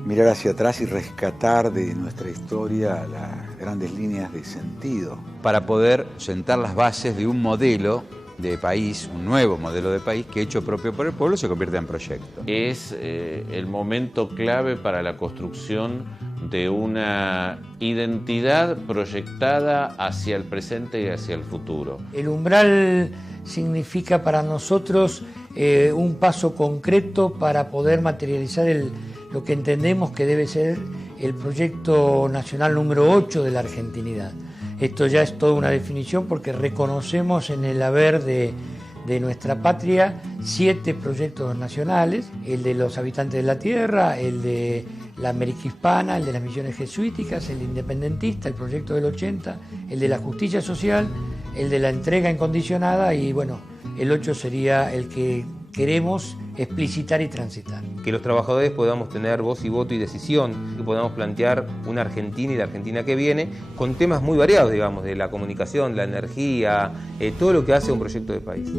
mirar hacia atrás y rescatar de nuestra historia las grandes líneas de sentido. Para poder sentar las bases de un modelo de país, un nuevo modelo de país que hecho propio por el pueblo se convierte en proyecto. Es el momento clave para la construcción de una identidad proyectada hacia el presente y hacia el futuro. El umbral significa para nosotros un paso concreto para poder materializar lo que entendemos que debe ser el proyecto nacional número 8 de la argentinidad. Esto ya es toda una definición porque reconocemos en el haber de nuestra patria 7 proyectos nacionales: el de los habitantes de la tierra, el de la América Hispana, el de las misiones jesuíticas, el independentista, el proyecto del 80, el de la justicia social, el de la entrega incondicionada y bueno, el 8 sería el que queremos explicitar y transitar. Que los trabajadores podamos tener voz y voto y decisión, que podamos plantear una Argentina y la Argentina que viene con temas muy variados, digamos, de la comunicación, la energía, todo lo que hace un proyecto de país.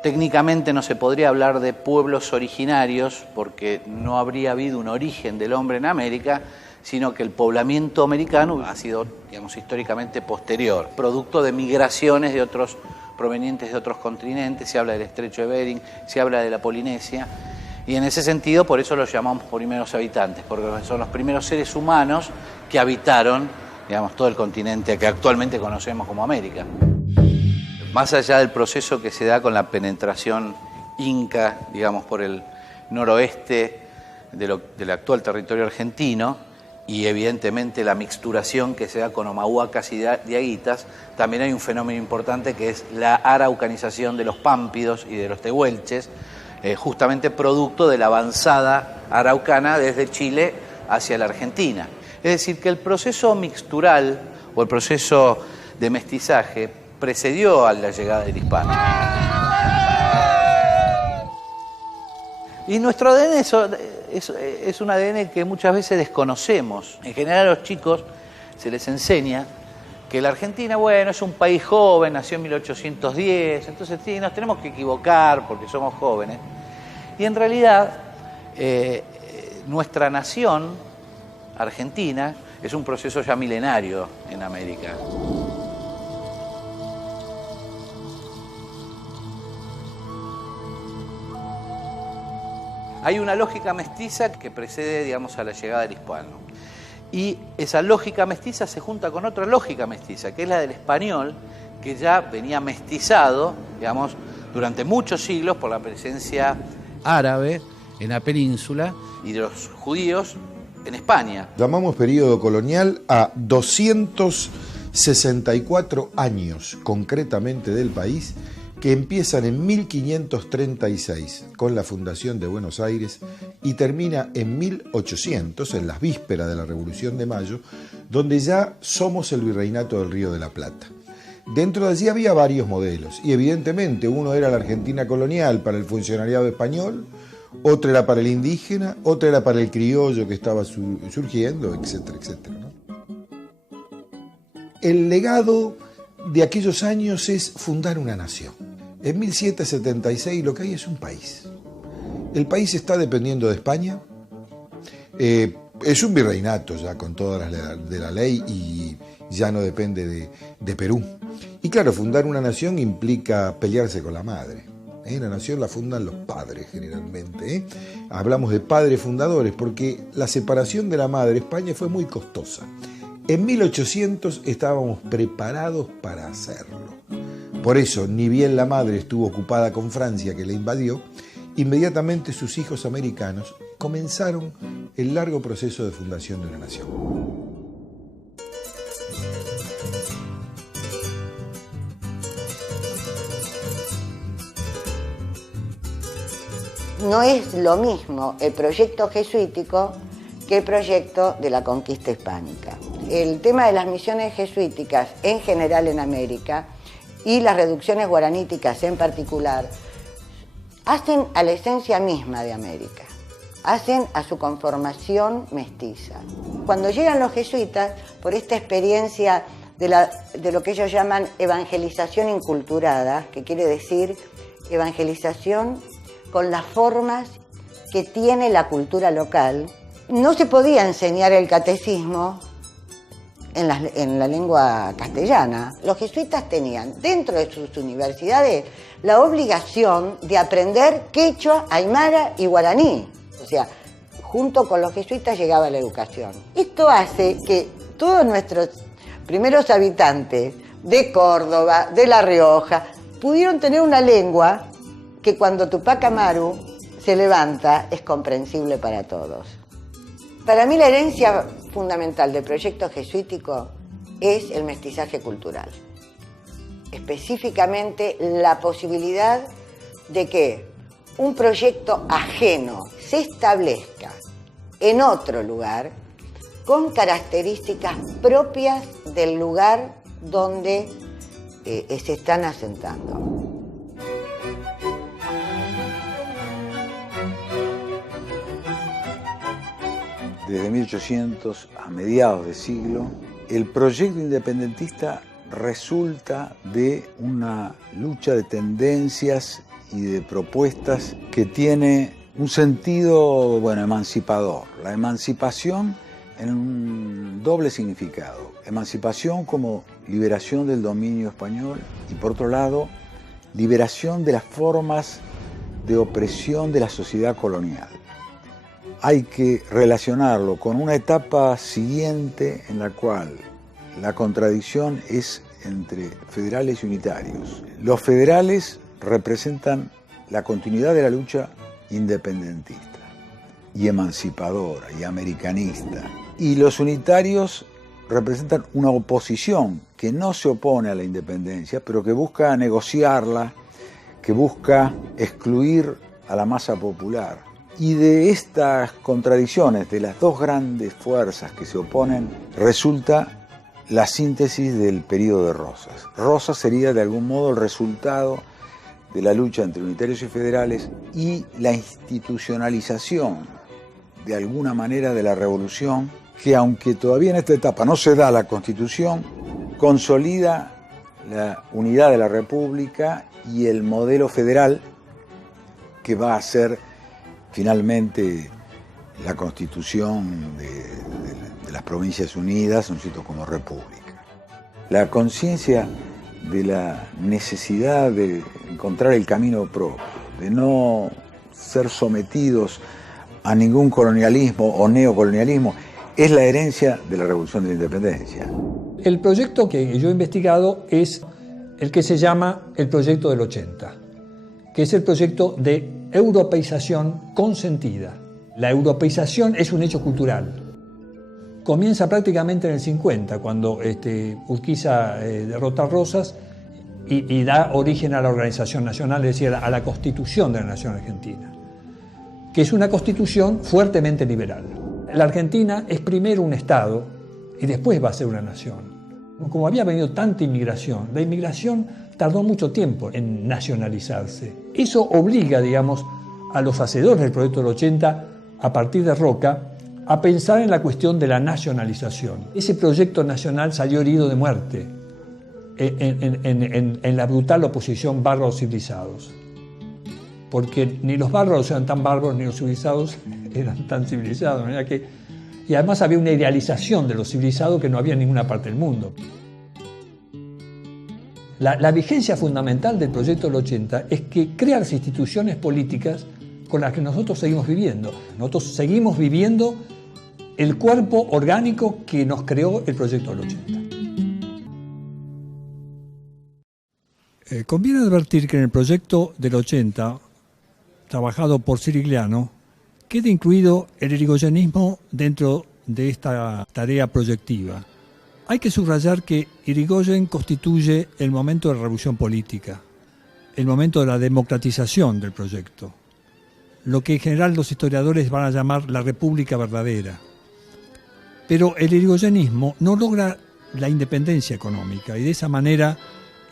Técnicamente no se podría hablar de pueblos originarios porque no habría habido un origen del hombre en América, sino que el poblamiento americano ha sido, digamos, históricamente posterior, producto de migraciones de otros provenientes de otros continentes. Se habla del Estrecho de Bering, se habla de la Polinesia, y en ese sentido por eso los llamamos primeros habitantes, porque son los primeros seres humanos que habitaron, digamos, todo el continente que actualmente conocemos como América. Más allá del proceso que se da con la penetración inca, digamos, por el noroeste del actual territorio argentino, y evidentemente la mixturación que se da con omahuacas y diaguitas, también hay un fenómeno importante que es la araucanización de los pámpidos y de los tehuelches, justamente producto de la avanzada araucana desde Chile hacia la Argentina. Es decir, que el proceso mixtural o el proceso de mestizaje precedió a la llegada del hispano. Y nuestro ADN es un ADN que muchas veces desconocemos. En general a los chicos se les enseña que la Argentina, bueno, es un país joven, nació en 1810, entonces sí, nos tenemos que equivocar porque somos jóvenes. Y en realidad nuestra nación, Argentina, es un proceso ya milenario en América. Hay una lógica mestiza que precede, digamos, a la llegada del hispano. Y esa lógica mestiza se junta con otra lógica mestiza, que es la del español, que ya venía mestizado, digamos, durante muchos siglos por la presencia árabe en la península y de los judíos en España. Llamamos periodo colonial a 264 años, concretamente, del país, que empiezan en 1536 con la fundación de Buenos Aires y termina en 1800, en las vísperas de la Revolución de Mayo, donde ya somos el Virreinato del Río de la Plata. Dentro de allí había varios modelos y evidentemente uno era la Argentina colonial para el funcionariado español, otro era para el indígena, otro era para el criollo que estaba surgiendo, etcétera, etcétera, ¿no? El legado de aquellos años es fundar una nación. En 1776 lo que hay es un país. El país está dependiendo de España. Es un virreinato ya con todas las de la ley y ya no depende de Perú. Y claro, fundar una nación implica pelearse con la madre. La nación la fundan los padres generalmente. Hablamos de padres fundadores porque la separación de la madre España fue muy costosa. En 1800 estábamos preparados para hacerlo. Por eso, ni bien la madre estuvo ocupada con Francia, que la invadió, inmediatamente sus hijos americanos comenzaron el largo proceso de fundación de una nación. No es lo mismo el proyecto jesuítico que el proyecto de la conquista hispánica. El tema de las misiones jesuíticas en general en América y las reducciones guaraníticas en particular hacen a la esencia misma de América, hacen a su conformación mestiza. Cuando llegan los jesuitas, por esta experiencia de lo que ellos llaman evangelización inculturada, que quiere decir evangelización con las formas que tiene la cultura local, no se podía enseñar el catecismo en la lengua castellana. Los jesuitas tenían dentro de sus universidades la obligación de aprender quechua, aymara y guaraní. O sea, junto con los jesuitas llegaba la educación. Esto hace que todos nuestros primeros habitantes de Córdoba, de La Rioja, pudieron tener una lengua que cuando Tupac Amaru se levanta es comprensible para todos. Para mí la herencia fundamental del proyecto jesuítico es el mestizaje cultural. Específicamente la posibilidad de que un proyecto ajeno se establezca en otro lugar con características propias del lugar donde se están asentando. Desde 1800 a mediados de siglo, el proyecto independentista resulta de una lucha de tendencias y de propuestas que tiene un sentido, emancipador. La emancipación en un doble significado. Emancipación como liberación del dominio español y, por otro lado, liberación de las formas de opresión de la sociedad colonial. Hay que relacionarlo con una etapa siguiente en la cual la contradicción es entre federales y unitarios. Los federales representan la continuidad de la lucha independentista y emancipadora y americanista. Y los unitarios representan una oposición que no se opone a la independencia, pero que busca negociarla, que busca excluir a la masa popular. Y de estas contradicciones, de las dos grandes fuerzas que se oponen, resulta la síntesis del periodo de Rosas. Rosas sería de algún modo el resultado de la lucha entre unitarios y federales y la institucionalización de alguna manera de la revolución, que aunque todavía en esta etapa no se da la Constitución, consolida la unidad de la República y el modelo federal que va a ser finalmente la Constitución de las Provincias Unidas, un sitio como república. La conciencia de la necesidad de encontrar el camino propio, de no ser sometidos a ningún colonialismo o neocolonialismo, es la herencia de la Revolución de la Independencia. El proyecto que yo he investigado es el que se llama el Proyecto del 80, que es el proyecto de europeización consentida. La europeización es un hecho cultural. Comienza prácticamente en el 50, cuando Urquiza derrota a Rosas y da origen a la Organización Nacional, es decir, a la Constitución de la Nación Argentina, que es una constitución fuertemente liberal. La Argentina es primero un Estado y después va a ser una nación. Como había venido tanta inmigración, la inmigración tardó mucho tiempo en nacionalizarse. Eso obliga, digamos, a los hacedores del Proyecto del 80, a partir de Roca, a pensar en la cuestión de la nacionalización. Ese proyecto nacional salió herido de muerte en la brutal oposición bárbaros civilizados. Porque ni los bárbaros eran tan bárbaros ni los civilizados eran tan civilizados. Y además había una idealización de los civilizados que no había en ninguna parte del mundo. La vigencia fundamental del Proyecto del 80 es que crea las instituciones políticas con las que nosotros seguimos viviendo. Nosotros seguimos viviendo el cuerpo orgánico que nos creó el Proyecto del 80. Conviene advertir que en el Proyecto del 80, trabajado por Cirigliano, queda incluido el irigoyenismo dentro de esta tarea proyectiva. Hay que subrayar que Irigoyen constituye el momento de la revolución política, el momento de la democratización del proyecto, lo que en general los historiadores van a llamar la república verdadera. Pero el irigoyenismo no logra la independencia económica y de esa manera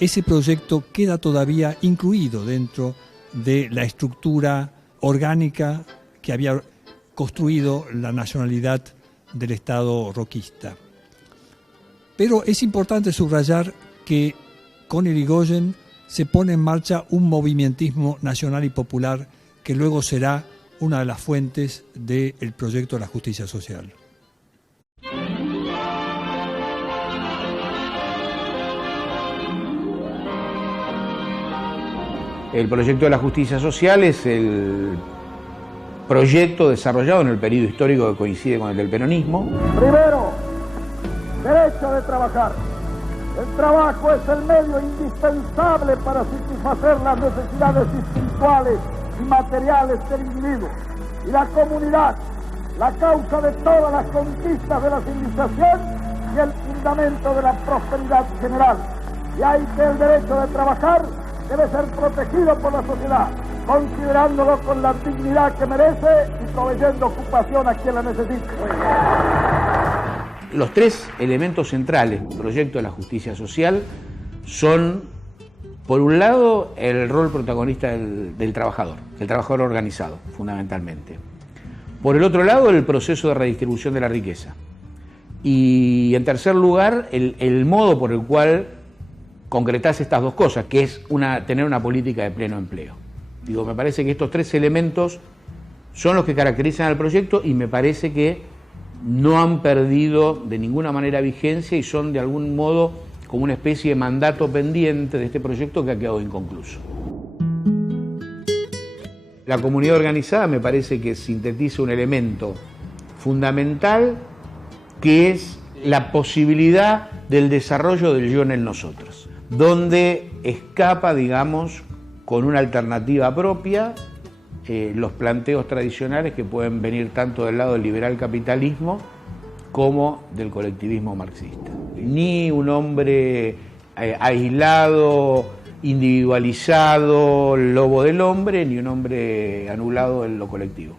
ese proyecto queda todavía incluido dentro de la estructura orgánica que había construido la nacionalidad del Estado roquista. Pero es importante subrayar que con Irigoyen se pone en marcha un movimentismo nacional y popular que luego será una de las fuentes del proyecto de la justicia social. El proyecto de la justicia social es el proyecto desarrollado en el periodo histórico que coincide con el del peronismo. Primero, derecho de trabajar. El trabajo es el medio indispensable para satisfacer las necesidades espirituales y materiales del individuo. Y la comunidad, la causa de todas las conquistas de la civilización y el fundamento de la prosperidad general. Y hay que el derecho de trabajar debe ser protegido por la sociedad, considerándolo con la dignidad que merece y proveyendo ocupación a quien la necesite. Los tres elementos centrales del proyecto de la justicia social son, por un lado, el rol protagonista del trabajador organizado, fundamentalmente. Por el otro lado, el proceso de redistribución de la riqueza. Y en tercer lugar, el modo por el cual concretás estas dos cosas, que es tener una política de pleno empleo. Digo, me parece que estos tres elementos son los que caracterizan al proyecto y me parece que no han perdido de ninguna manera vigencia y son de algún modo como una especie de mandato pendiente de este proyecto que ha quedado inconcluso. La comunidad organizada me parece que sintetiza un elemento fundamental que es la posibilidad del desarrollo del yo en el nosotros, donde escapa, digamos, con una alternativa propia los planteos tradicionales que pueden venir tanto del lado del liberal capitalismo como del colectivismo marxista. Ni un hombre aislado, individualizado, lobo del hombre, ni un hombre anulado en lo colectivo.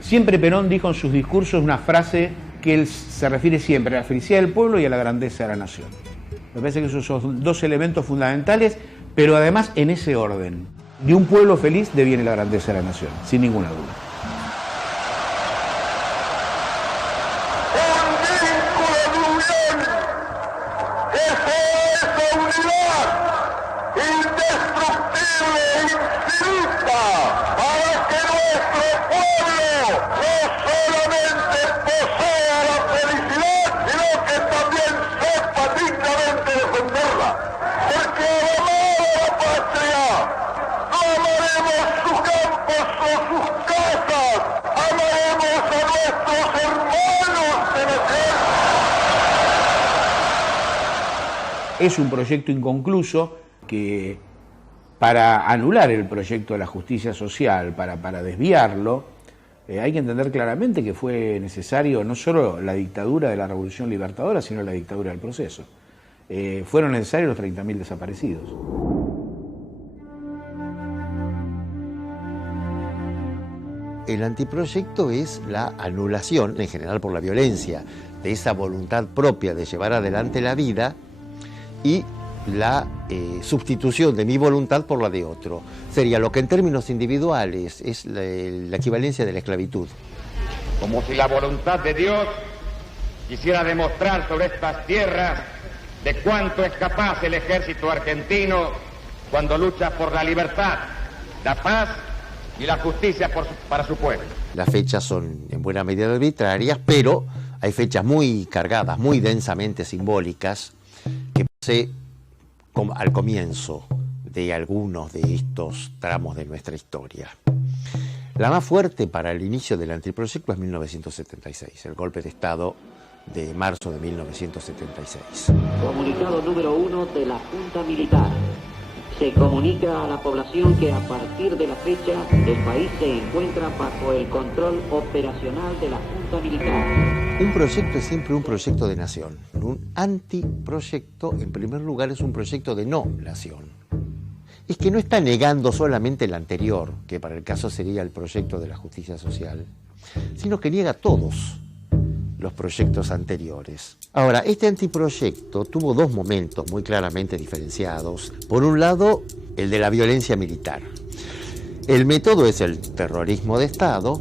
Siempre Perón dijo en sus discursos una frase que él se refiere siempre a la felicidad del pueblo y a la grandeza de la nación. Me parece que esos son dos elementos fundamentales, pero además en ese orden. De un pueblo feliz deviene la grandeza de la nación, sin ninguna duda. Es un proyecto inconcluso que, para anular el proyecto de la justicia social, para desviarlo, hay que entender claramente que fue necesario no solo la dictadura de la Revolución Libertadora, sino la dictadura del proceso. Fueron necesarios los 30.000 desaparecidos. El antiproyecto es la anulación, en general por la violencia, de esa voluntad propia de llevar adelante la vida y la sustitución de mi voluntad por la de otro. Sería lo que en términos individuales es la equivalencia de la esclavitud. Como si la voluntad de Dios quisiera demostrar sobre estas tierras de cuánto es capaz el ejército argentino cuando lucha por la libertad, la paz y la justicia para su pueblo. Las fechas son en buena medida arbitrarias, pero hay fechas muy cargadas, muy densamente simbólicas, que pasé al comienzo de algunos de estos tramos de nuestra historia. La más fuerte para el inicio del antiproyecto es 1976, el golpe de Estado de marzo de 1976. Comunicado número 1 de la Junta Militar. Se comunica a la población que a partir de la fecha el país se encuentra bajo el control operacional de la Junta Militar. Un proyecto es siempre un proyecto de nación. Un antiproyecto, en primer lugar, es un proyecto de no nación. Es que no está negando solamente el anterior, que para el caso sería el proyecto de la justicia social, sino que niega todos los proyectos anteriores. Ahora, este antiproyecto tuvo dos momentos muy claramente diferenciados. Por un lado, el de la violencia militar. El método es el terrorismo de Estado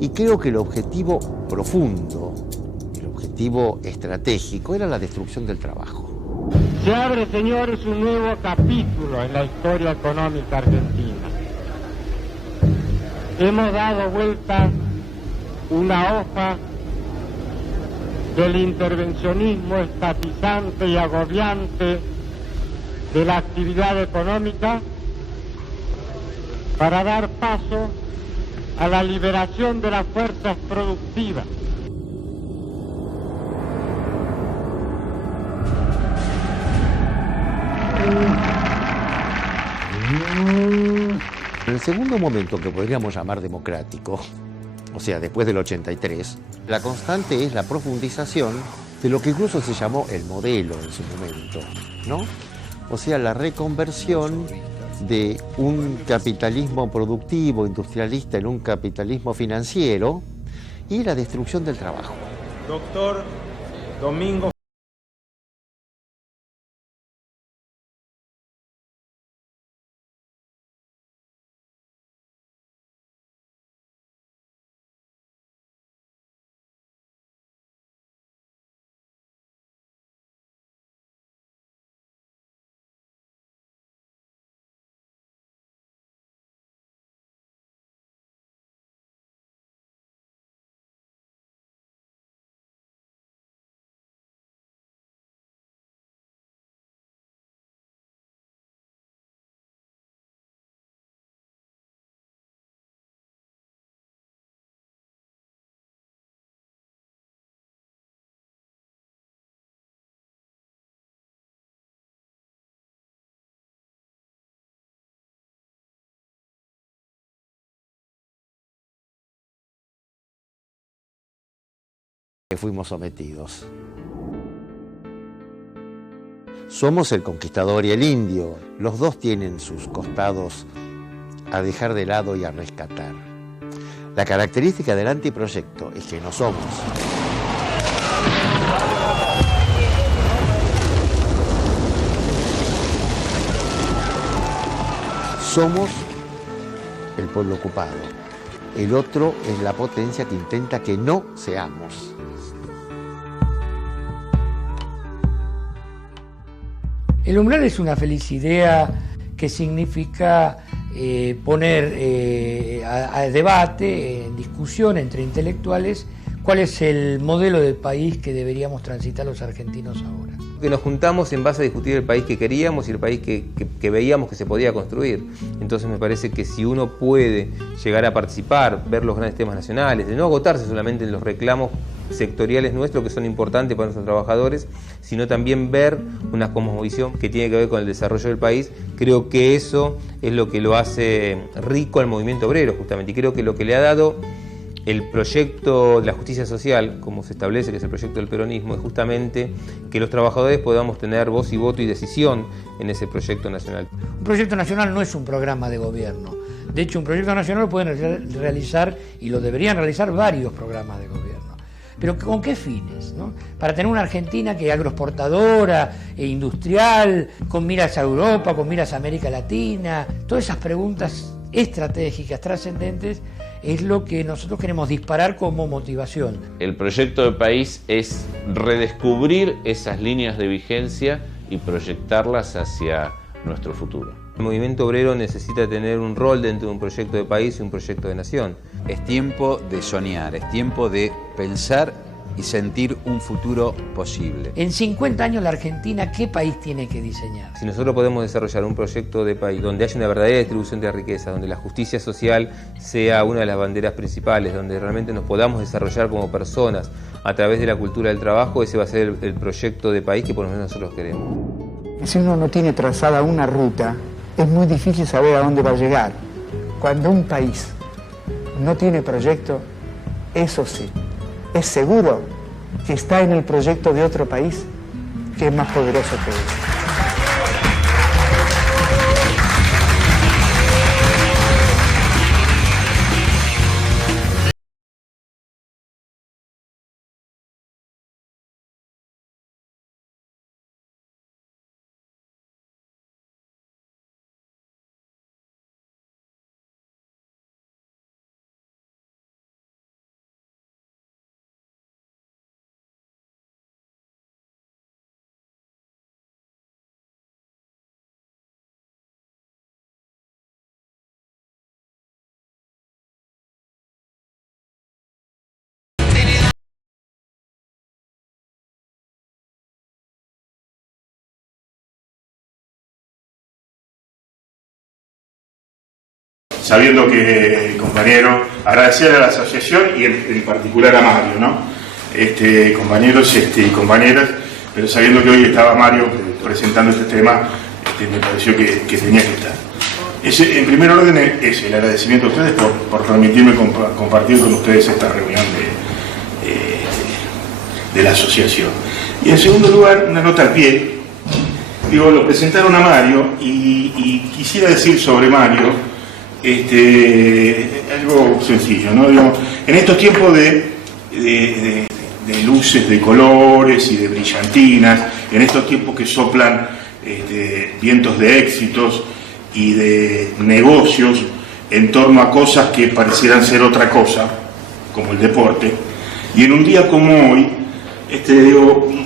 y creo que el objetivo profundo, el objetivo estratégico era la destrucción del trabajo. Se abre, señores, un nuevo capítulo en la historia económica argentina. Hemos dado vuelta una hoja del intervencionismo estatizante y agobiante de la actividad económica para dar paso a la liberación de las fuerzas productivas. En el segundo momento, que podríamos llamar democrático, o sea, después del 83, la constante es la profundización de lo que incluso se llamó el modelo en su momento, ¿no? O sea, la reconversión de un capitalismo productivo, industrialista, en un capitalismo financiero y la destrucción del trabajo. Doctor Domingo. Que fuimos sometidos. Somos el conquistador y el indio. Los dos tienen sus costados a dejar de lado y a rescatar. La característica del antiproyecto es que no somos. Somos el pueblo ocupado. El otro es la potencia que intenta que no seamos. El umbral es una feliz idea que significa poner a debate, en discusión entre intelectuales, cuál es el modelo de país que deberíamos transitar los argentinos ahora. Que nos juntamos en base a discutir el país que queríamos y el país que veíamos que se podía construir. Entonces me parece que si uno puede llegar a participar, ver los grandes temas nacionales, de no agotarse solamente en los reclamos sectoriales nuestros que son importantes para nuestros trabajadores, sino también ver una cosmovisión que tiene que ver con el desarrollo del país, creo que eso es lo que lo hace rico al movimiento obrero justamente, y creo que lo que le ha dado el proyecto de la justicia social, como se establece que es el proyecto del peronismo, es justamente que los trabajadores podamos tener voz y voto y decisión en ese proyecto nacional. Un proyecto nacional no es un programa de gobierno. De hecho, un proyecto nacional lo pueden realizar y lo deberían realizar varios programas de gobierno. Pero ¿con qué fines? ¿No? Para tener una Argentina que es agroexportadora e industrial, con miras a Europa, con miras a América Latina, todas esas preguntas estratégicas, trascendentes, es lo que nosotros queremos disparar como motivación. El proyecto de país es redescubrir esas líneas de vigencia y proyectarlas hacia nuestro futuro. El movimiento obrero necesita tener un rol dentro de un proyecto de país y un proyecto de nación. Es tiempo de soñar, es tiempo de pensar y sentir un futuro posible. En 50 años la Argentina, ¿qué país tiene que diseñar? Si nosotros podemos desarrollar un proyecto de país donde haya una verdadera distribución de riqueza, donde la justicia social sea una de las banderas principales, donde realmente nos podamos desarrollar como personas a través de la cultura del trabajo, ese va a ser el proyecto de país que por lo menos nosotros queremos. Si uno no tiene trazada una ruta, es muy difícil saber a dónde va a llegar. Cuando un país no tiene proyecto, eso sí, es seguro que está en el proyecto de otro país que es más poderoso que él. Sabiendo que, compañero, agradecer a la asociación y en particular a Mario, ¿no? Compañeros y compañeras, pero sabiendo que hoy estaba Mario presentando este tema, me pareció que tenía que estar. En primer orden es el agradecimiento a ustedes por permitirme compartir con ustedes esta reunión de la asociación. Y en segundo lugar, una nota al pie. Lo presentaron a Mario y quisiera decir sobre Mario algo sencillo, ¿no? En estos tiempos de de luces, de colores y de brillantinas, en estos tiempos que soplan vientos de éxitos y de negocios en torno a cosas que parecieran ser otra cosa, como el deporte. Y en un día como hoy,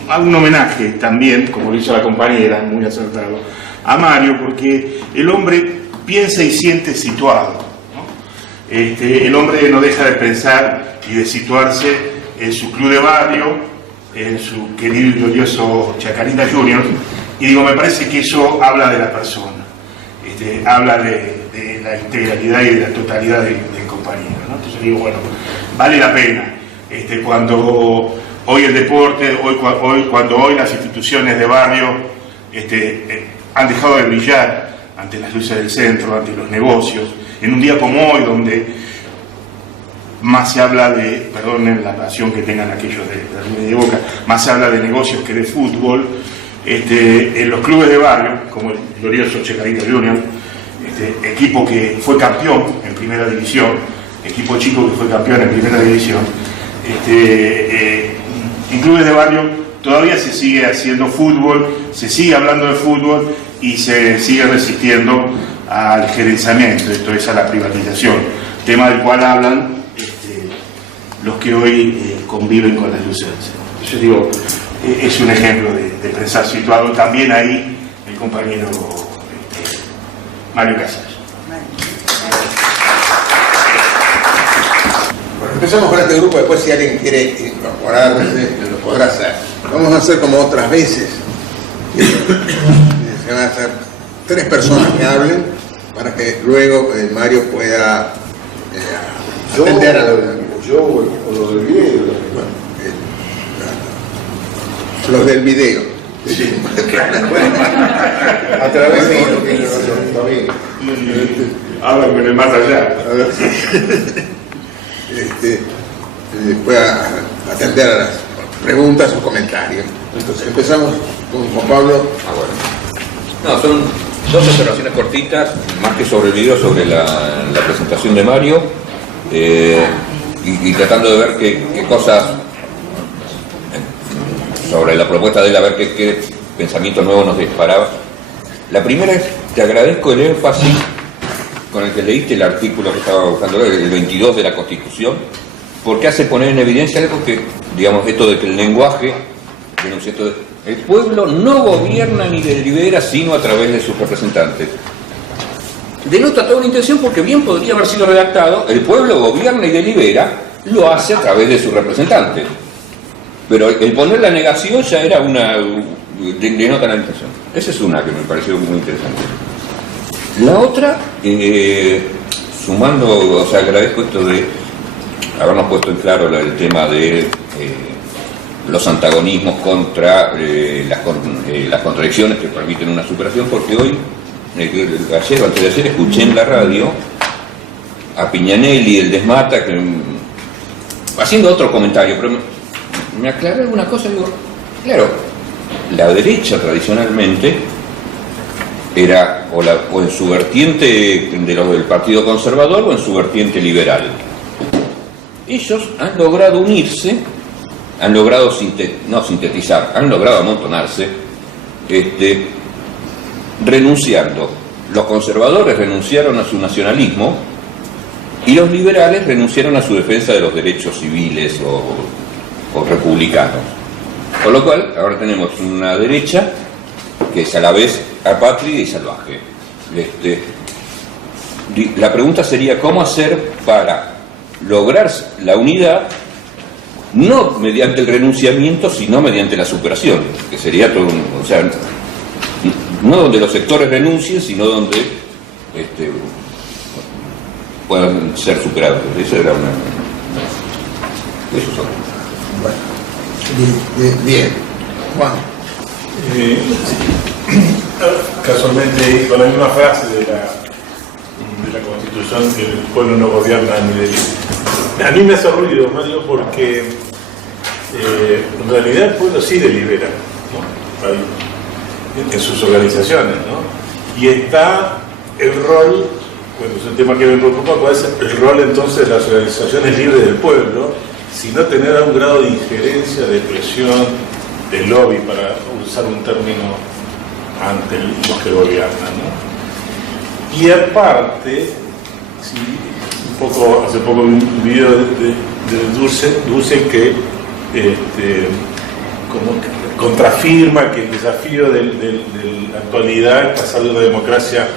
hago un homenaje también, como lo hizo la compañera, muy acertado, a Mario, porque el hombre piensa y siente situado, ¿no? El hombre no deja de pensar y de situarse en su club de barrio, en su querido y glorioso Chacarita Juniors, y digo, me parece que eso habla de la persona, habla de la integralidad y de la totalidad del compañero, ¿no? Entonces digo, bueno, vale la pena, cuando hoy el deporte, cuando hoy las instituciones de barrio han dejado de brillar ante las luces del centro, ante los negocios, en un día como hoy, donde más se habla de, perdonen la pasión que tengan aquellos de Boca, más se habla de negocios que de fútbol, en los clubes de barrio, como el glorioso Chacarita Juniors, equipo que fue campeón en primera división, equipo chico que fue campeón en primera división, en clubes de barrio todavía se sigue haciendo fútbol, se sigue hablando de fútbol y se sigue resistiendo al gerenciamiento, esto es, a la privatización, tema del cual hablan los que hoy conviven con las luces del centro. Yo digo, es un ejemplo de pensar situado también ahí el compañero Mario Casas. Bueno, empezamos con este grupo, después si alguien quiere incorporarse, lo podrá hacer. Vamos a hacer como otras veces. Se van a hacer 3 personas que hablen para que luego Mario pueda atender a yo o los del video. Los del video. A través de también. Hablan con el más allá. Pueda atender a las preguntas o comentarios. Entonces empezamos con Juan Pablo. No, son 2 observaciones cortitas, más que sobre el video, sobre la presentación de Mario, y tratando de ver qué cosas sobre la propuesta de él, a ver qué pensamiento nuevo nos disparaba. La primera es, te agradezco el énfasis con el que leíste el artículo que estaba buscando, el 22 de la Constitución, porque hace poner en evidencia algo que, digamos, esto de que el lenguaje, el pueblo no gobierna ni delibera sino a través de sus representantes. Denota toda una intención porque bien podría haber sido redactado, el pueblo gobierna y delibera, lo hace a través de sus representantes. Pero el poner la negación ya era denota la intención. Esa es una que me pareció muy interesante. La otra, sumando, o sea, agradezco esto de habernos puesto en claro el tema de los antagonismos contra las contradicciones que permiten una superación, porque hoy, ayer o antes de ayer, escuché en la radio a Piñanelli, el Desmata, haciendo otro comentario, pero me aclaré alguna cosa, digo, claro, la derecha tradicionalmente era o en su vertiente del Partido Conservador o en su vertiente liberal. Ellos han logrado unirse, han logrado sintetizar, han logrado amontonarse, renunciando. Los conservadores renunciaron a su nacionalismo y los liberales renunciaron a su defensa de los derechos civiles o republicanos. Con lo cual, ahora tenemos una derecha que es a la vez apátrida y salvaje. La pregunta sería, ¿cómo hacer para lograr la unidad, no mediante el renunciamiento, sino mediante la superación? Que sería todo o sea, no donde los sectores renuncien, sino donde puedan ser superados. Esa era una... Eso son. Bueno, bien. Juan. Casualmente, con la misma frase de la Constitución, que el pueblo no gobierna ni delibera. A mí me hace ruido, Mario, porque en realidad el pueblo sí delibera, ¿no? En sus organizaciones, ¿no? Y está el rol, bueno, es un tema que me preocupa, cuál es el rol entonces de las organizaciones libres del pueblo, sino tener algún grado de injerencia, de presión, de lobby, para usar un término ante los que gobiernan, ¿no? Y aparte, sí, hace poco vi un video de Dulce que como que contrafirma que el desafío de la actualidad es pasar de una democracia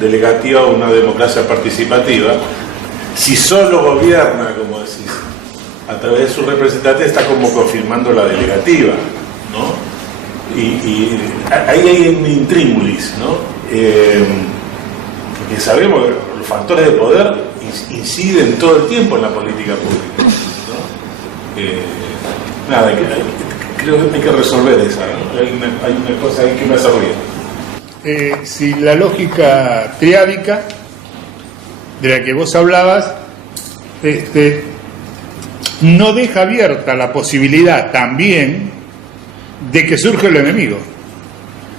delegativa a una democracia participativa. Si solo gobierna, como decís, a través de sus representantes, está como confirmando la delegativa, ¿no? Y ahí hay un intríngulis, ¿no? Porque sabemos que los factores de poder inciden todo el tiempo en la política pública, ¿no? Nada, creo que hay que resolver esa, ¿no? Hay una cosa ahí que me hace ruido. Si la lógica triádica de la que vos hablabas no deja abierta la posibilidad también de que surja el enemigo,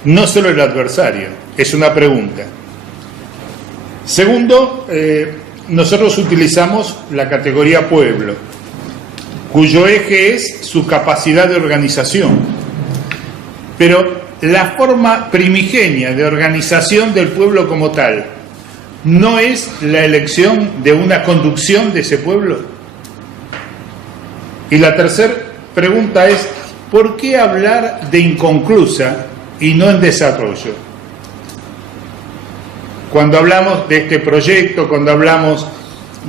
no solo el adversario. Es una pregunta. Segundo, nosotros utilizamos la categoría pueblo, cuyo eje es su capacidad de organización, pero la forma primigenia de organización del pueblo como tal no es la elección de una conducción de ese pueblo. Y la tercera pregunta es, ¿por qué hablar de inconclusa y no en desarrollo? Cuando hablamos de este proyecto, cuando hablamos,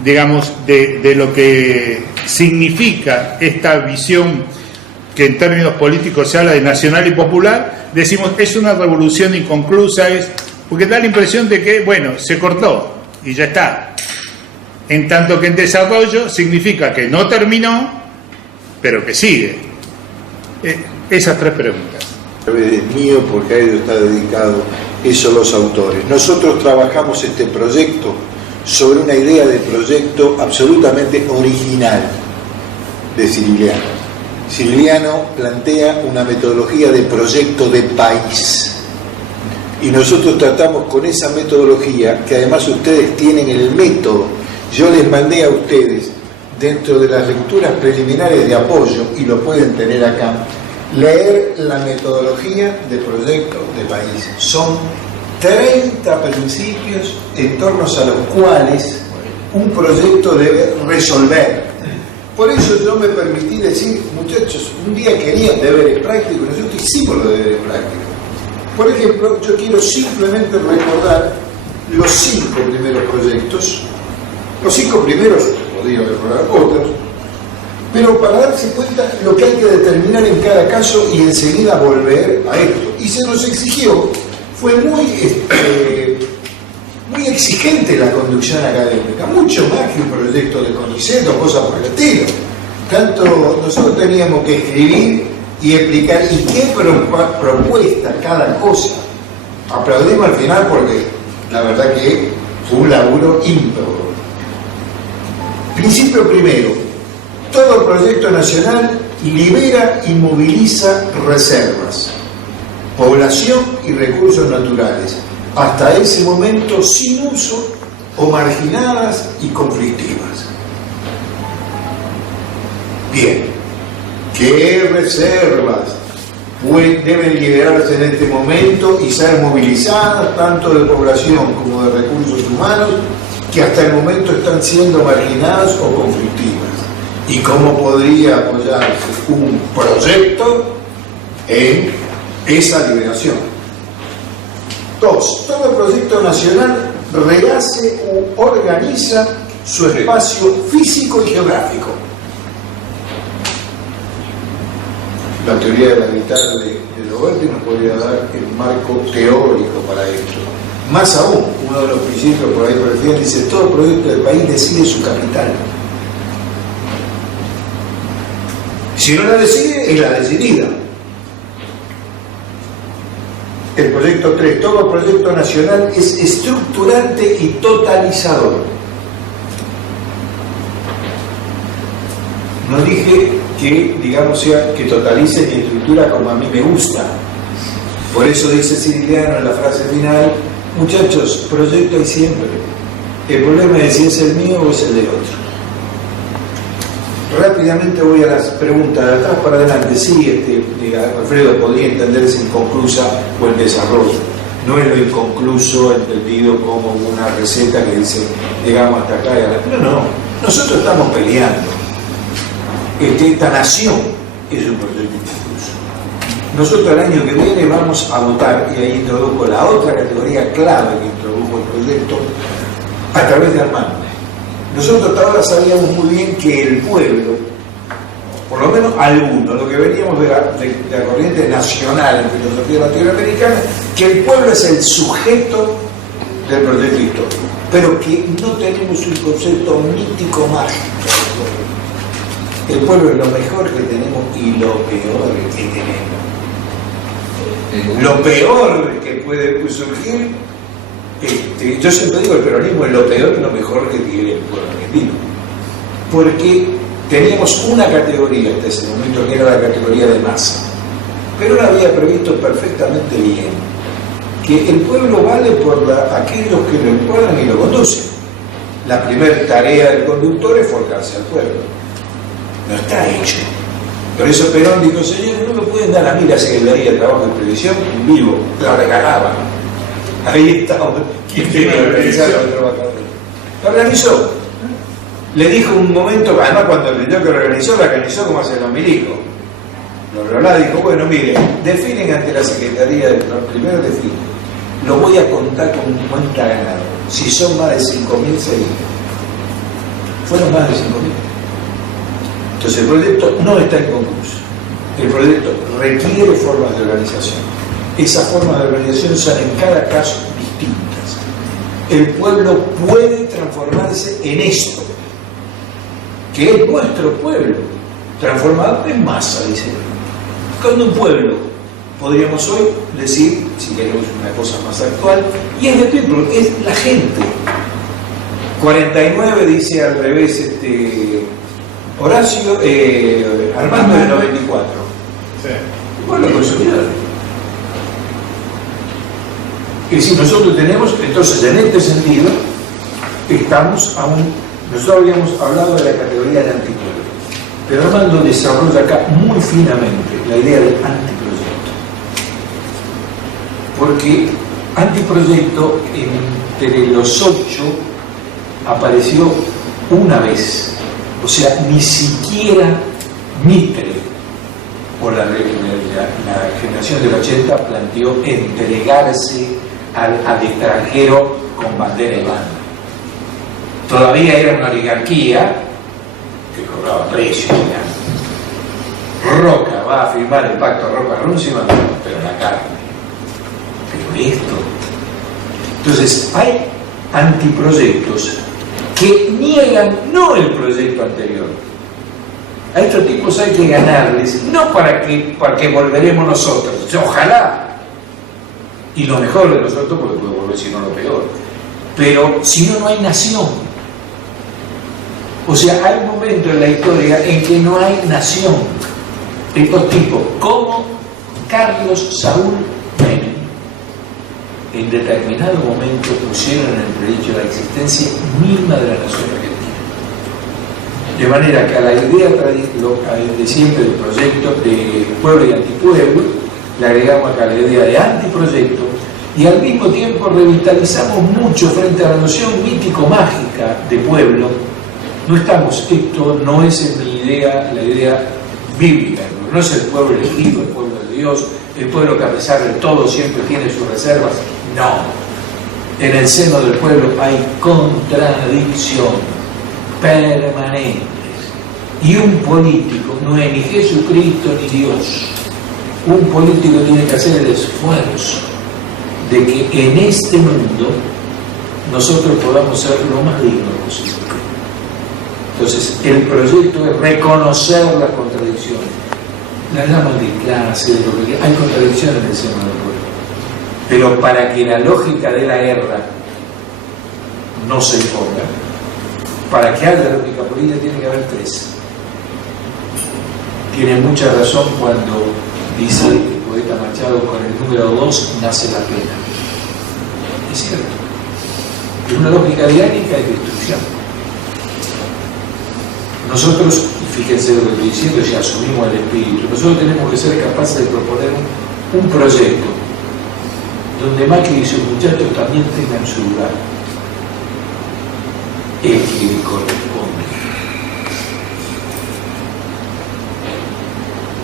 digamos, de lo que significa esta visión que en términos políticos se habla de nacional y popular, decimos es una revolución inconclusa, porque da la impresión de que, bueno, se cortó y ya está. En tanto que en desarrollo significa que no terminó, pero que sigue. Esas tres preguntas. Es mío porque a ello está dedicado, eso los autores. Nosotros trabajamos este proyecto sobre una idea de proyecto absolutamente original de Cirigliano. Cirigliano plantea una metodología de proyecto de país. Y nosotros tratamos con esa metodología, que además ustedes tienen el método. Yo les mandé a ustedes, dentro de las lecturas preliminares de apoyo, y lo pueden tener acá, leer la metodología de proyecto de país. Son 30 principios en torno a los cuales un proyecto debe resolver. Por eso yo me permití decir, muchachos, un día querían deberes prácticos, nosotros hicimos los deberes prácticos. Por ejemplo, yo quiero simplemente recordar los 5 primeros proyectos. Los 5 primeros, podría recordar otros, pero para darse cuenta lo que hay que determinar en cada caso y enseguida volver a esto. Y se nos exigió, fue muy exigente la conducción académica, mucho más que un proyecto de CONICET o cosas por el estilo. Tanto nosotros teníamos que escribir y explicar y qué propuesta cada cosa. Aplaudimos al final porque la verdad que fue un laburo ímprobo. Principio primero, todo proyecto nacional libera y moviliza reservas, población y recursos naturales, hasta ese momento sin uso o marginadas y conflictivas. Bien, ¿qué reservas deben liberarse en este momento y ser movilizadas tanto de población como de recursos humanos que hasta el momento están siendo marginadas o conflictivas? ¿Y cómo podría apoyarse un proyecto en esa liberación? 2. Todo proyecto nacional rehace u organiza su espacio físico y geográfico. La teoría de la guitarra de Roberti nos podría dar el marco teórico para esto. Más aún, uno de los principios por ahí por el final dice, todo proyecto del país decide su capital. Si no la decide, es la decidida. El proyecto 3, todo proyecto nacional es estructurante y totalizador. No dije que, digamos, sea que totalice mi estructura como a mí me gusta. Por eso dice Cirigliano en la frase final, muchachos, proyecto hay siempre. El problema es si es el mío o es el de otro. Rápidamente voy a las preguntas, de atrás para adelante. Sí, Alfredo podría entenderse inconclusa o el desarrollo. No es lo inconcluso entendido como una receta que dice llegamos hasta acá y a la... No, nosotros estamos peleando. Esta nación es un proyecto inconcluso. Nosotros el año que viene vamos a votar, y ahí introdujo la otra categoría clave que introdujo el proyecto, a través de Armando. Nosotros hasta ahora sabíamos muy bien que el pueblo, por lo menos algunos, lo que veníamos de la corriente nacional en filosofía latinoamericana, que el pueblo es el sujeto del proyecto histórico, pero que no tenemos un concepto mítico mágico del pueblo. El pueblo es lo mejor que tenemos y lo peor que tenemos. Lo peor que puede surgir, yo siempre digo, el peronismo es lo peor y lo mejor que tiene el pueblo argentino, porque teníamos una categoría hasta ese momento que era la categoría de masa, pero él había previsto perfectamente bien que el pueblo vale por aquellos que lo encuadran y lo conducen. La primera tarea del conductor es forjarse al pueblo. No está hecho. Por eso Perón dijo, señores, no me pueden dar a mí la Secretaría de Trabajo y Previsión en vivo, la regalaban. Ahí estaba. ¿Quién tiene que organizar a los trabajadores? Lo organizó. Le dijo un momento, además cuando el que lo organizó como hacen los milicos. Lo regaló y dijo, bueno, mire, definen ante la Secretaría de Trabajo, primero definen. Lo voy a contar con cuenta ganada. Si son más de 5.000, seguimos. Fueron más de 5.000. Entonces el proyecto no está inconcluso. El proyecto requiere formas de organización. Esas formas de organización son en cada caso distintas. El pueblo puede transformarse en esto, que es nuestro pueblo, transformado en masa, dice. Cuando un pueblo, podríamos hoy decir, si queremos una cosa más actual, y es de people, es la gente. 49 dice al revés Horacio, Armando de 94. Sí. El pueblo consumidor. Es decir, nosotros tenemos, entonces en este sentido, nosotros habíamos hablado de la categoría de antipueblo, pero Armando desarrolla acá muy finamente la idea del antiproyecto. Porque antiproyecto entre los 8 apareció una vez. O sea, ni siquiera Mitre, o la generación del 80, planteó entregarse al extranjero con bandera y banda. Todavía era una oligarquía que cobraba precios. Roca va a firmar el pacto Roca-Runciman, pero la carne. Pero esto. Entonces, hay antiproyectos que niegan no el proyecto anterior. A estos tipos hay que ganarles, no para que volveremos nosotros, ojalá, y lo mejor de nosotros, porque puede volver si no lo peor, pero si no, no hay nación. O sea, hay un momento en la historia en que no hay nación. Estos tipos, como Carlos Saúl Menem, en determinado momento pusieron en entredicho la existencia misma de la nación argentina. De manera que a la idea de siempre del proyecto de pueblo y antipueblo, le agregamos acá la idea de antiproyecto, y al mismo tiempo revitalizamos mucho frente a la noción mítico-mágica de pueblo. No estamos, esto no es en mi idea, la idea bíblica, no es el pueblo elegido, el pueblo de Dios, el pueblo que a pesar de todo siempre tiene sus reservas. No, en el seno del pueblo hay contradicción permanentes, y un político no es ni Jesucristo ni Dios. Un político tiene que hacer el esfuerzo de que en este mundo nosotros podamos ser lo más dignos posible. Entonces el proyecto es reconocer las contradicciones, la llaman de clase, de lo que hay contradicciones en el seno del pueblo. Pero para que la lógica de la guerra no se imponga, para que haya lógica política tiene que haber 3. Tiene mucha razón cuando dice el poeta Machado, con el número 2 nace la pena. Es cierto. Es una lógica dinámica de destrucción. Nosotros, fíjense lo que estoy diciendo, si asumimos el espíritu, nosotros tenemos que ser capaces de proponer un proyecto donde Macri y sus muchachos también tengan su lugar. El que le corresponde.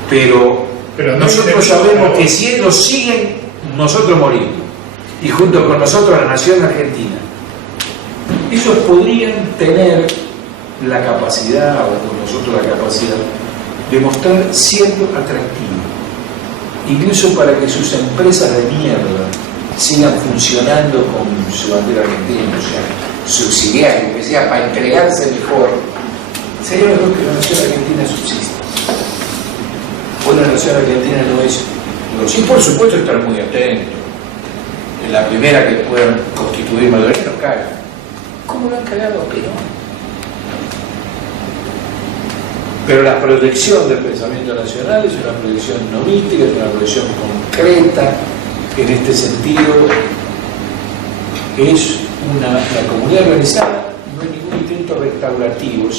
Pero nosotros sabemos que si ellos siguen, nosotros morimos. Y junto con nosotros la nación argentina. Ellos podrían tener la capacidad, o con nosotros la capacidad, de mostrar cierto atractivo. Incluso para que sus empresas de mierda sigan funcionando con su bandera argentina, o sea, subsidiario, que sea para entregarse mejor, sería mejor que la nación argentina subsista. Hoy la nación argentina no es. Sí, por supuesto, estar muy atento. En la primera que puedan constituir mayoría nos cagan. ¿Cómo lo han cagado a Perón? Pero la proyección del pensamiento nacional es una proyección no mística, es una proyección concreta. En este sentido, es la comunidad organizada, no hay ningún intento restaurativo.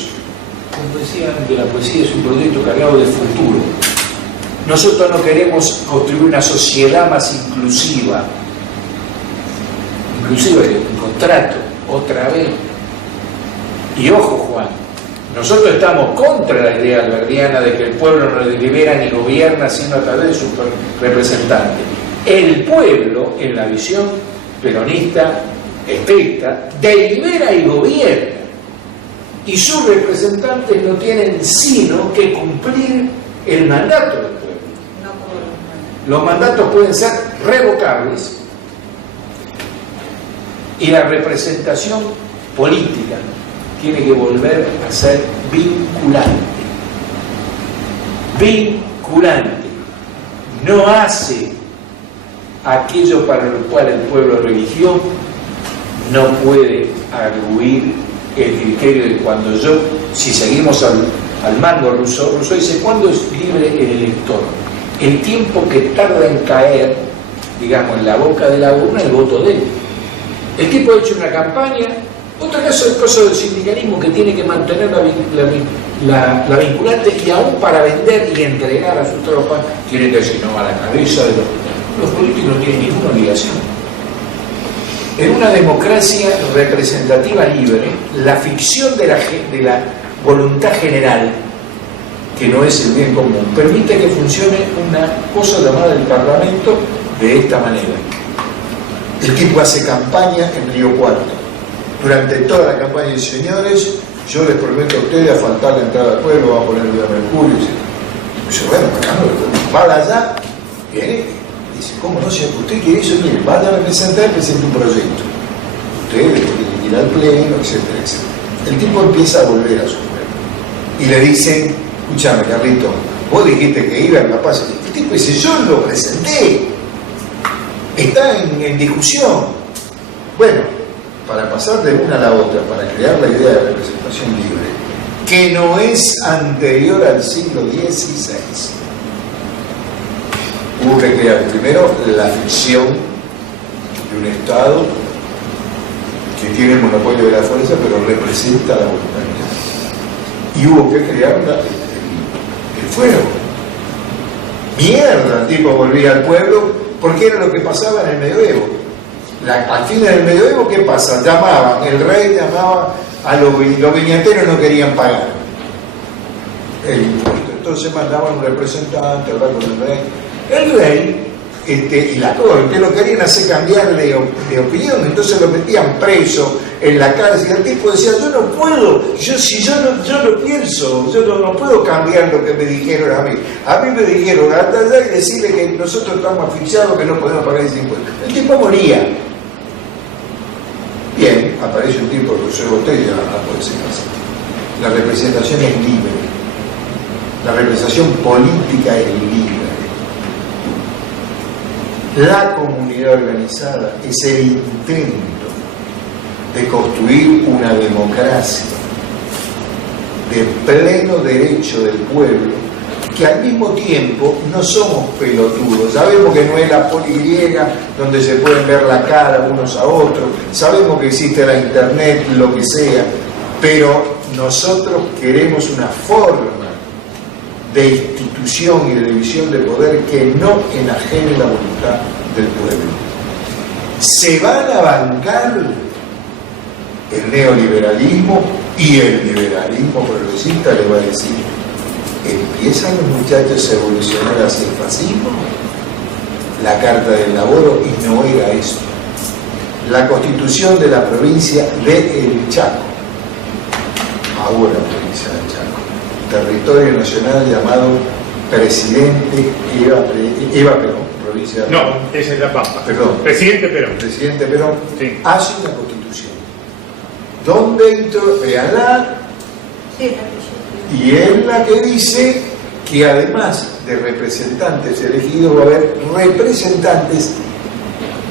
Como decían de la poesía, es un proyecto cargado de futuro. Nosotros no queremos construir una sociedad más inclusiva. Inclusive un contrato, otra vez. Y ojo, Juan, nosotros estamos contra la idea alberdiana de que el pueblo no delibera ni gobierna sino a través de sus representantes. El pueblo, en la visión peronista estricta, delibera y gobierna. Y sus representantes no tienen sino que cumplir el mandato del pueblo. Los mandatos pueden ser revocables y la representación política tiene que volver a ser vinculante. Vinculante. No hace aquello para lo cual el pueblo religión no puede arguir el criterio de cuando yo, si seguimos al mando Rousseau dice, ¿cuándo es libre el elector? El tiempo que tarda en caer, digamos, en la boca de la urna el voto de él. El tipo ha hecho una campaña, otro caso es el caso del sindicalismo que tiene que mantener la vinculante y aún para vender y entregar a sus tropas tiene que decir no a la cabeza de los políticos no tienen ninguna obligación. En una democracia representativa libre, la ficción de la voluntad general, que no es el bien común, permite que funcione una cosa llamada el Parlamento de esta manera. El tipo hace campaña en Río Cuarto. Durante toda la campaña dice, señores, yo les prometo a ustedes a faltar la entrada al pueblo, va a poner Vía Mercurio. Dice, bueno, para allá, viene, dice, ¿cómo no? Si usted quiere eso, mire, vaya a representar y presente un proyecto. Ustedes tienen que ir al pleno, etcétera, etcétera. El tipo empieza a volver a su pueblo. Y le dicen, escúchame, Carlito, vos dijiste que iba a La Paz. El tipo dice, yo lo presenté. Está en discusión. Bueno, para pasar de una a la otra, para crear la idea de representación libre, que no es anterior al siglo XVI, hubo que crear primero la ficción de un Estado que tiene el monopolio de la fuerza, pero representa la voluntad. Y hubo que crear el fuego. Mierda, el tipo volvía al pueblo, porque era lo que pasaba en el medioevo. Al fin del medioevo, ¿qué pasa? Llamaban, el rey llamaba a los viñateros, no querían pagar el impuesto. Entonces mandaban un representante a hablar con el rey. El rey y la corte lo querían hacer cambiar de opinión, entonces lo metían preso en la cárcel. El tipo decía, yo no puedo, yo no pienso, yo no puedo cambiar lo que me dijeron a mí. A mí me dijeron hasta allá y decirle que nosotros estamos asfixiados, que no podemos pagar ese impuesto. El tipo moría. Bien, aparece un tipo que se botella, puede ser así. La representación es libre. La representación política es libre. La comunidad organizada es el intento de construir una democracia de pleno derecho del pueblo, que al mismo tiempo no somos pelotudos. Sabemos que no es la poligriega donde se pueden ver la cara unos a otros, sabemos que existe la internet, lo que sea, pero nosotros queremos una forma de institución y de división de poder que no enajene la voluntad del pueblo. Se van a bancar el neoliberalismo y el liberalismo progresista le va a decir, ¿empiezan los muchachos a evolucionar hacia el fascismo? La Carta del Laboro y no era esto. La Constitución de la provincia de El Chaco, ahora provincia del Chaco, territorio nacional llamado Presidente Eva Perón, provincia de No, esa es La Pampa. Perdón. Presidente Perón. Presidente Perón Sí. hace una constitución donde véanla, y es la que dice que además de representantes elegidos va a haber representantes.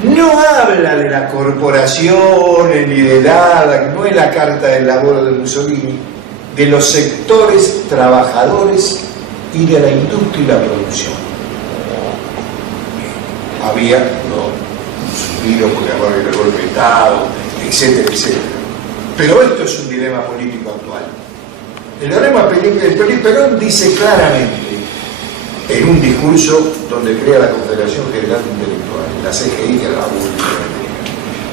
No habla de la corporación ni de nada, no es la Carta del Laboro de Mussolini, de los sectores trabajadores y de la industria y la producción. Había un suspiro porque había el golpe de Estado, etcétera, etcétera. Pero esto es un dilema político actual. El dilema político, Perón dice claramente, en un discurso donde crea la Confederación General de Intelectuales, la CGI, que la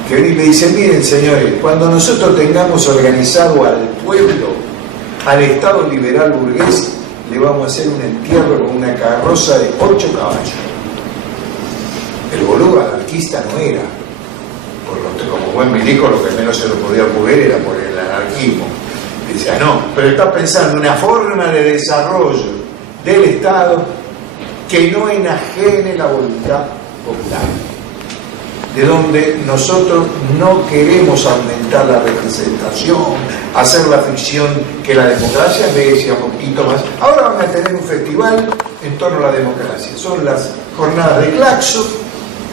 que le dice, miren señores, cuando nosotros tengamos organizado al pueblo, al Estado liberal burgués, le vamos a hacer un entierro con una carroza de 8 caballos. El boludo anarquista no era, como buen milico lo que menos se lo podía ocurrir era por el anarquismo. Decía, no, pero está pensando en una forma de desarrollo del Estado que no enajene la voluntad popular, de donde nosotros no queremos aumentar la representación, hacer la ficción que la democracia me decía un poquito más. Ahora van a tener un festival en torno a la democracia, son las jornadas de Claxo,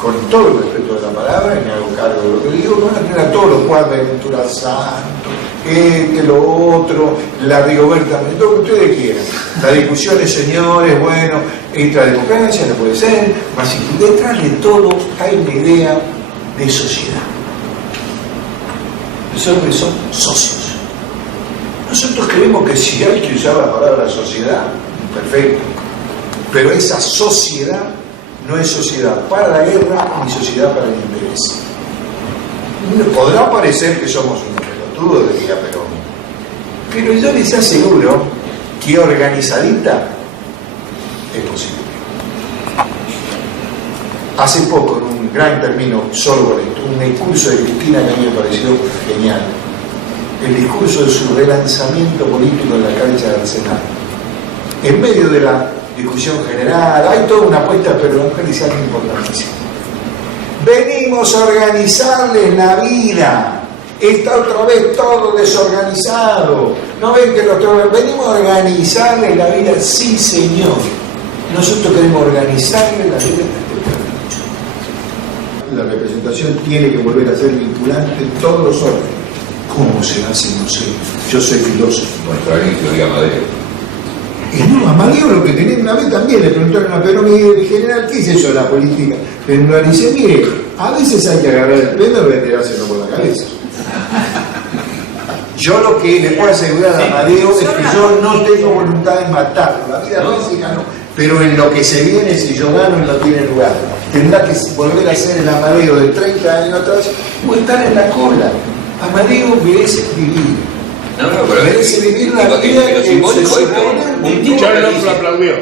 con todo el respeto de la palabra, y me hago cargo de lo que digo, van a tener a todos los cuadros de Ventura Santo, lo otro, la Rigoberta, todo lo que ustedes quieran. Las discusiones, señores, bueno, entra democracia, no puede ser, más detrás de todo hay una idea de sociedad. Los hombres son socios. Nosotros creemos que si hay que usar la palabra sociedad, perfecto, pero esa sociedad no es sociedad para la guerra ni sociedad para el interés. Podrá parecer que somos unos pelotudos, decía Perón, pero yo les aseguro que organizadita es posible. Hace poco, en un gran término, solo con esto, un discurso de Cristina que a mí me pareció genial, el discurso de su relanzamiento político en la cancha del Senado. En medio de la discusión general, hay toda una apuesta, pero la mujer dice algo importantísimo. Venimos a organizarles la vida. Está otra vez todo desorganizado. ¿No ven que venimos a organizarles la vida? Sí, señor. Nosotros queremos organizarles la vida. La representación tiene que volver a ser vinculante en todos los órdenes. ¿Cómo se hace? No sé. Yo soy filósofo. Nuestra teoría Amadeo. Y no, Amadeo lo que tenía una vez también le preguntaron a Perón, en general, ¿qué es eso de la política? Pero dice, mire, a veces hay que agarrar el pelo y tirárselo por la cabeza. Yo lo que le puedo asegurar a Amadeo es que yo no tengo voluntad de matarlo, la vida básica no, pero en lo que se viene, si yo gano, no tiene lugar. Tendrá que volver a ser el Amadeo de 30 años atrás o estar en la cola. Amadeo merece vivir. Merece vivir la vida que se supone. John Locke lo aplaudió.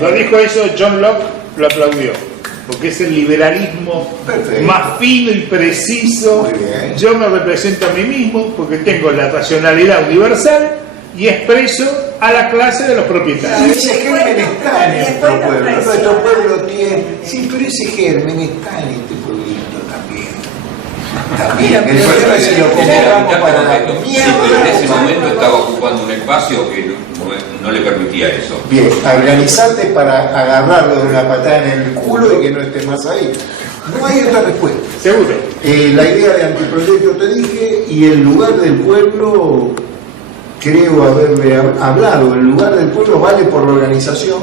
Cuando dijo eso, John Locke lo aplaudió. Porque es el liberalismo más fino y preciso. Yo me represento a mí mismo porque tengo la racionalidad universal y expreso a la clase de los propietarios. Y ese germen está en nuestro pueblo. Nuestro pueblo tiene. Sí, pero ese germen está en este pueblito también. El problema es que lo convocamos para la pero en ese momento estaba ocupando un espacio que no le permitía eso. Bien, organizarte para agarrarlo de una patada en el culo y que no esté más ahí. No hay otra respuesta. Seguro. La idea de antiproyecto te dije, y el lugar del pueblo, creo haberle hablado, el lugar del pueblo vale por la organización,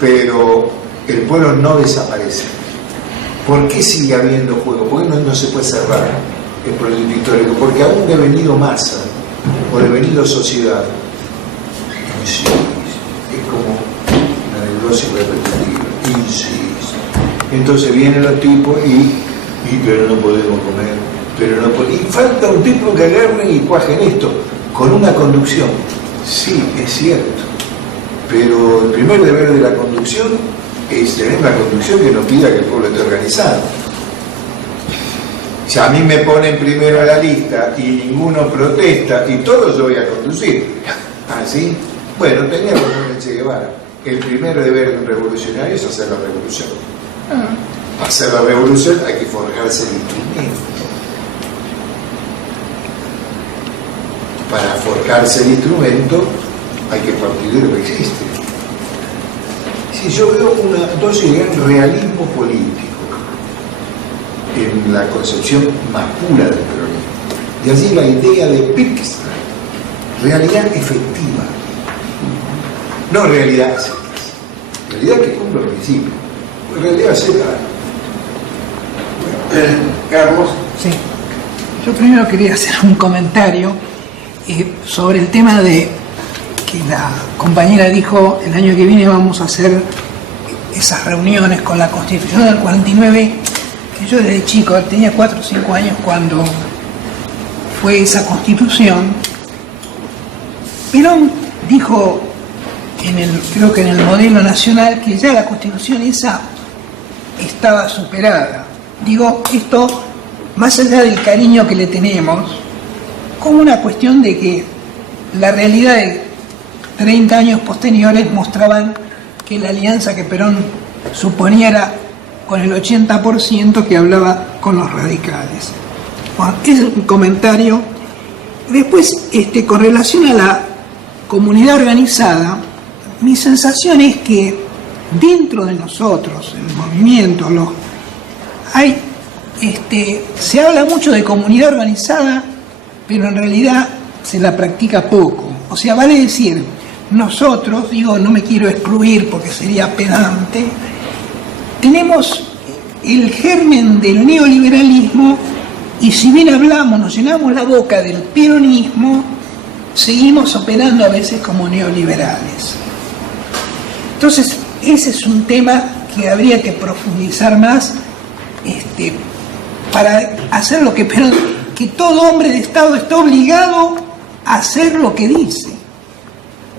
pero el pueblo no desaparece. ¿Por qué sigue habiendo juego? ¿Por qué no se puede cerrar el proyecto histórico? Porque aún ha venido Massa o devenido sociedad. Insiste, es como una neurosis repetitiva, insiste. Entonces vienen los tipos pero no podemos comer, y falta un tipo que agarren y cuajen esto, con una conducción. Sí, es cierto, pero el primer deber de la conducción es tener una conducción que nos pida que el pueblo esté organizado. Si a mí me ponen primero a la lista y ninguno protesta y todo, yo voy a conducir. ¿Así? Bueno, teníamos un Che Guevara. El primer deber de un revolucionario es hacer la revolución. Para hacer la revolución hay que forjarse el instrumento. Para forjarse el instrumento hay que partir de lo que existe. Sí, yo veo una dosis de realismo político en la concepción más pura del peronismo. De allí la idea de PIX, realidad efectiva, no realidad secas, realidad que cumple el principio, realidad seca. Carlos. Sí, yo primero quería hacer un comentario sobre el tema de que la compañera dijo el año que viene vamos a hacer esas reuniones con la Constitución del 49, que yo desde chico, tenía 4 o 5 años cuando fue esa Constitución. Perón dijo, creo que en el modelo nacional, que ya la Constitución esa estaba superada. Digo esto más allá del cariño que le tenemos, como una cuestión de que la realidad de 30 años posteriores mostraban que la alianza que Perón suponía era con el 80% que hablaba con los radicales. Bueno, es un comentario. Después, con relación a la comunidad organizada, mi sensación es que dentro de nosotros, el movimiento, se habla mucho de comunidad organizada, pero en realidad se la practica poco. O sea, vale decir, nosotros, no me quiero excluir porque sería pedante, tenemos el germen del neoliberalismo y si bien nos llenamos la boca del peronismo, seguimos operando a veces como neoliberales. Entonces, ese es un tema que habría que profundizar más para hacer lo que Perón, que todo hombre de Estado está obligado a hacer lo que dice.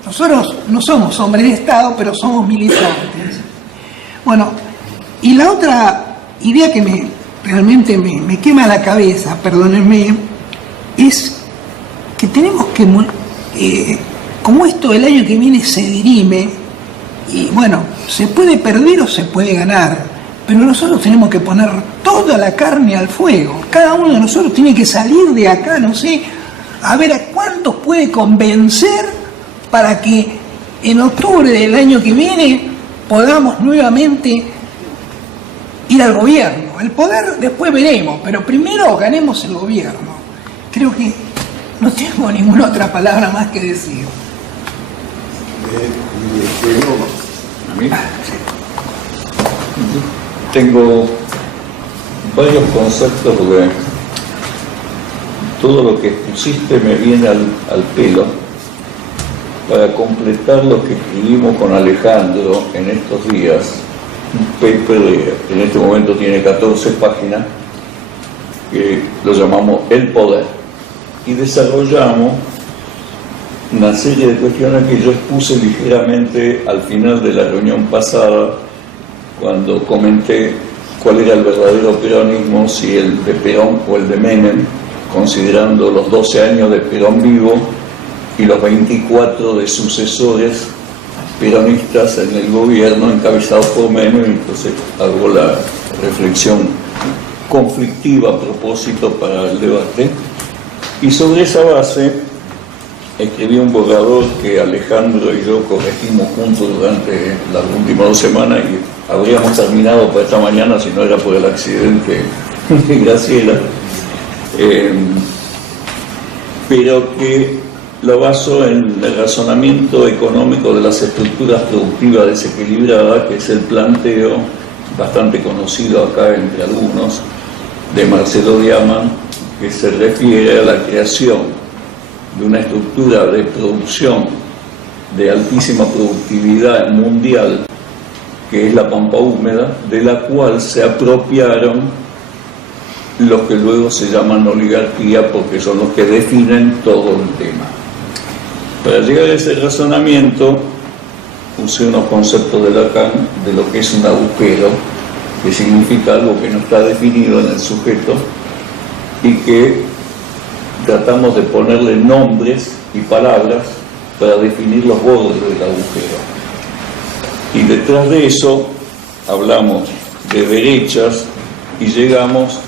Nosotros no somos hombres de Estado, pero somos militantes. Bueno, y la otra idea que realmente me quema la cabeza, perdónenme, es que tenemos que, como esto el año que viene se dirime, y bueno, se puede perder o se puede ganar, pero nosotros tenemos que poner toda la carne al fuego. Cada uno de nosotros tiene que salir de acá, no sé, a ver a cuántos puede convencer para que en octubre del año que viene podamos nuevamente ir al gobierno. El poder después veremos, pero primero ganemos el gobierno. Creo que no tengo ninguna otra palabra más que decir. ¿A mí? Tengo varios conceptos porque todo lo que pusiste me viene al pelo para completar lo que escribimos con Alejandro en estos días. Un paper que en este momento tiene 14 páginas, que lo llamamos El Poder, y desarrollamos una serie de cuestiones que yo expuse ligeramente al final de la reunión pasada, cuando comenté cuál era el verdadero peronismo, si el de Perón o el de Menem, considerando los 12 años de Perón vivo y los 24 de sucesores peronistas en el gobierno encabezados por Menem. Entonces hago la reflexión conflictiva a propósito para el debate, y sobre esa base escribí un borrador que Alejandro y yo corregimos juntos durante las últimas 2 semanas, y habríamos terminado para esta mañana si no era por el accidente de Graciela, pero que lo baso en el razonamiento económico de las estructuras productivas desequilibradas, que es el planteo bastante conocido acá entre algunos de Marcelo Diamant, que se refiere a la creación de una estructura de producción de altísima productividad mundial, que es la pampa húmeda, de la cual se apropiaron los que luego se llaman oligarquía, porque son los que definen todo el tema. Para llegar a ese razonamiento, usé unos conceptos de Lacan de lo que es un agujero, que significa algo que no está definido en el sujeto y que tratamos de ponerle nombres y palabras para definir los bordes del agujero. Y detrás de eso hablamos de derechas y llegamos,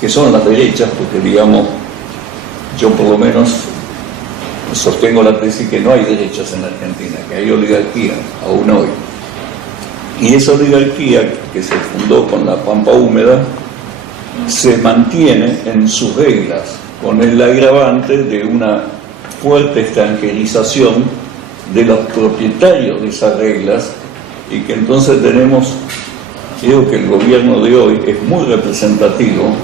que son las derechas, porque digamos, yo por lo menos sostengo la tesis que no hay derechas en Argentina, que hay oligarquía, aún hoy. Y esa oligarquía que se fundó con la pampa húmeda se mantiene en sus reglas, con el agravante de una fuerte extranjerización de los propietarios de esas reglas, y que entonces tenemos, creo que el gobierno de hoy es muy representativo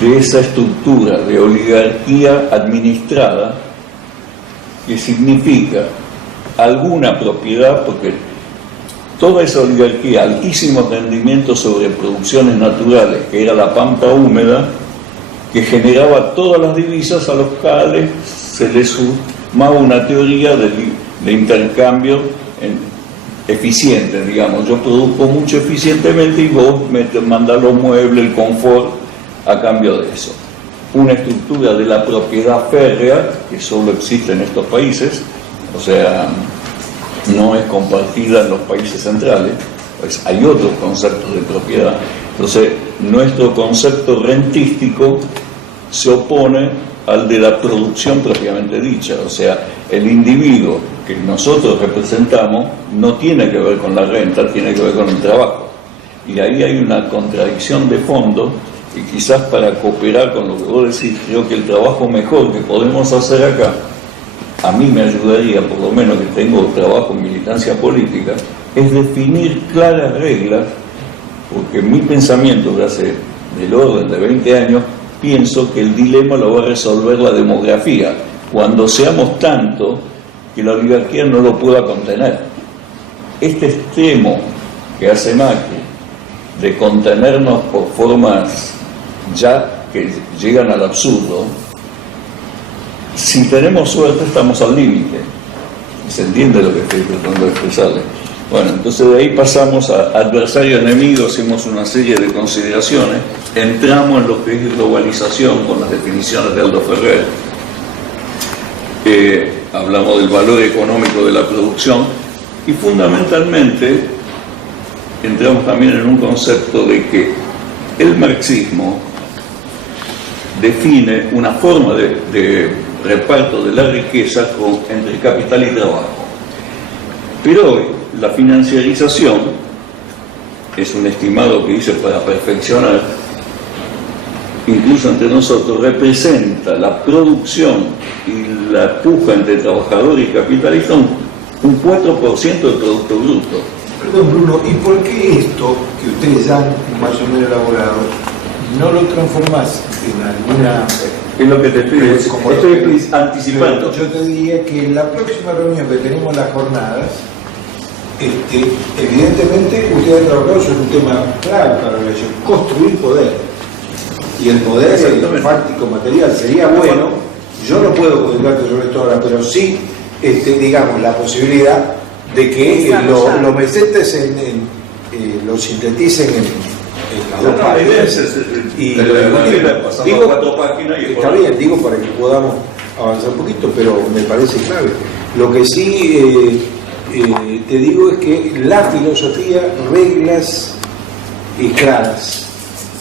de esa estructura de oligarquía administrada, que significa alguna propiedad, porque toda esa oligarquía, altísimo rendimiento sobre producciones naturales, que era la pampa húmeda, que generaba todas las divisas, a los cuales se le sumaba una teoría de intercambio eficiente, digamos. Yo produzco mucho eficientemente y vos me mandás los muebles, el confort, a cambio de eso. Una estructura de la propiedad férrea que solo existe en estos países, o sea, no es compartida en los países centrales, pues hay otros conceptos de propiedad. Entonces, nuestro concepto rentístico se opone al de la producción propiamente dicha, o sea, el individuo que nosotros representamos no tiene que ver con la renta, tiene que ver con el trabajo. Y ahí hay una contradicción de fondo. Y quizás para cooperar con lo que vos decís, creo que el trabajo mejor que podemos hacer acá, a mí me ayudaría, por lo menos que tengo trabajo en militancia política, es definir claras reglas, porque mi pensamiento, que hace del orden de 20 años, pienso que el dilema lo va a resolver la demografía, cuando seamos tanto que la oligarquía no lo pueda contener. Este extremo que hace Macri, de contenernos por formas ya que llegan al absurdo, si tenemos suerte estamos al límite. ¿Se entiende lo que estoy tratando de expresarle? Bueno, entonces de ahí pasamos a adversario enemigo, hacemos una serie de consideraciones, entramos en lo que es globalización con las definiciones de Aldo Ferrer, hablamos del valor económico de la producción y fundamentalmente entramos también en un concepto de que el marxismo define una forma de reparto de la riqueza entre capital y trabajo. Pero hoy la financiarización es un estimado que hice para perfeccionar, incluso entre nosotros, representa la producción y la puja entre trabajador y capitalista un 4% del Producto Bruto. Perdón, Bruno, ¿y por qué esto que ustedes han más o menos elaborado no lo transformás en alguna... Es lo que te estoy anticipando. Yo te diría que en la próxima reunión que tenemos las jornadas, evidentemente ustedes han trabajado sobre un tema clave para la relación, construir poder. Y el poder fáctico material sería bueno, yo no puedo contestarte sobre esto ahora, pero sí, digamos, la posibilidad de que los mesetes lo sinteticen en las dos páginas. Y digo, 4 páginas y está bien, digo para que podamos avanzar un poquito, pero me parece clave. Lo que sí te digo es que la filosofía, reglas claras,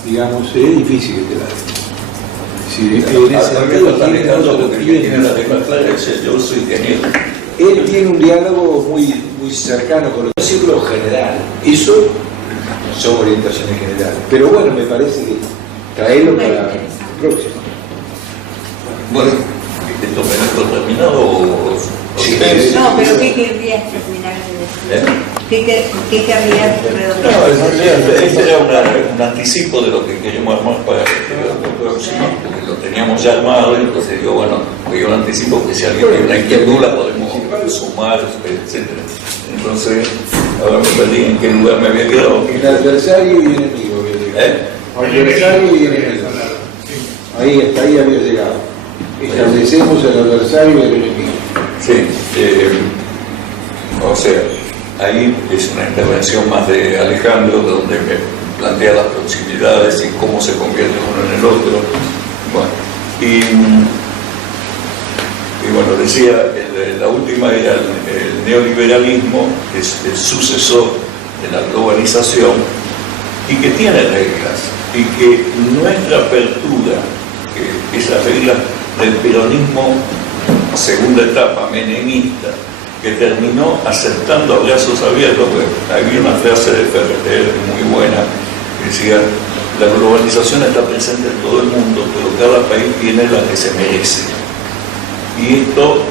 digamos, es difícil que te la den. Yo soy ingeniero. Él tiene un diálogo muy cercano con el círculo general. Eso son orientaciones generales. Pero bueno, me parece que traerlo para el próximo. Bueno, ¿Esto me dejo terminado o...? Sí, no, pero ¿qué querrías terminar de decir? ¿Qué querrías redondear? No, en realidad este era un anticipo de lo que queríamos armar para el próximo, porque lo teníamos ya armado, y entonces digo, bueno, voy a un anticipo que si alguien tiene una inquietud la podemos sumar, etc. Entonces, ahora me perdí en qué lugar me había quedado. El adversario y enemigo. Adversario y enemigo. Ahí, hasta ahí había llegado. Establecemos el adversario y el enemigo. Sí, o sea, ahí es una intervención más de Alejandro, donde me plantea las proximidades y cómo se convierte uno en el otro. Bueno, y bueno, decía, la última era el neoliberalismo, que es el sucesor de la globalización y que tiene reglas, y que nuestra apertura, que esas reglas del peronismo, segunda etapa menemista, que terminó aceptando a brazos abiertos, pues había una frase de Ferrer muy buena, que decía, la globalización está presente en todo el mundo, pero cada país tiene la que se merece. Y esto,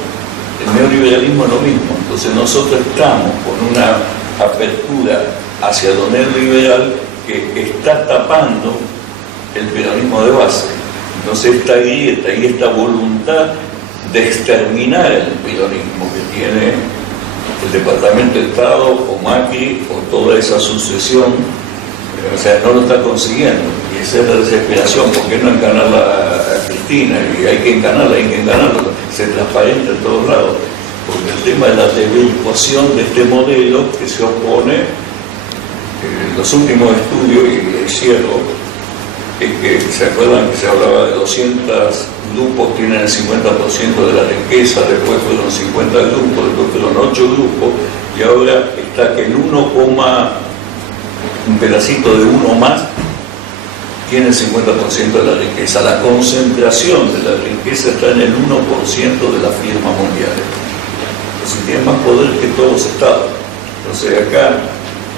el neoliberalismo es lo mismo. Entonces nosotros estamos con una apertura hacia lo neoliberal que está tapando el peronismo de base. Entonces esta grieta y esta voluntad de exterminar el peronismo que tiene el Departamento de Estado o Macri o toda esa sucesión, o sea, no lo está consiguiendo. Y esa es la desesperación. ¿Por qué no encanarla a Cristina? Y hay que encanarla, se transparenta en todos lados. Porque el tema de la desvirtuación de este modelo que se opone, los últimos estudios, y es cierto, es que se acuerdan que se hablaba de 200 grupos tienen el 50% de la riqueza, después fueron 50 grupos, después fueron 8 grupos, y ahora está que el 1, un pedacito de uno más tiene el 50% de la riqueza. La concentración de la riqueza está en el 1% de las firmas mundiales. Entonces tiene más poder que todos los estados. Entonces acá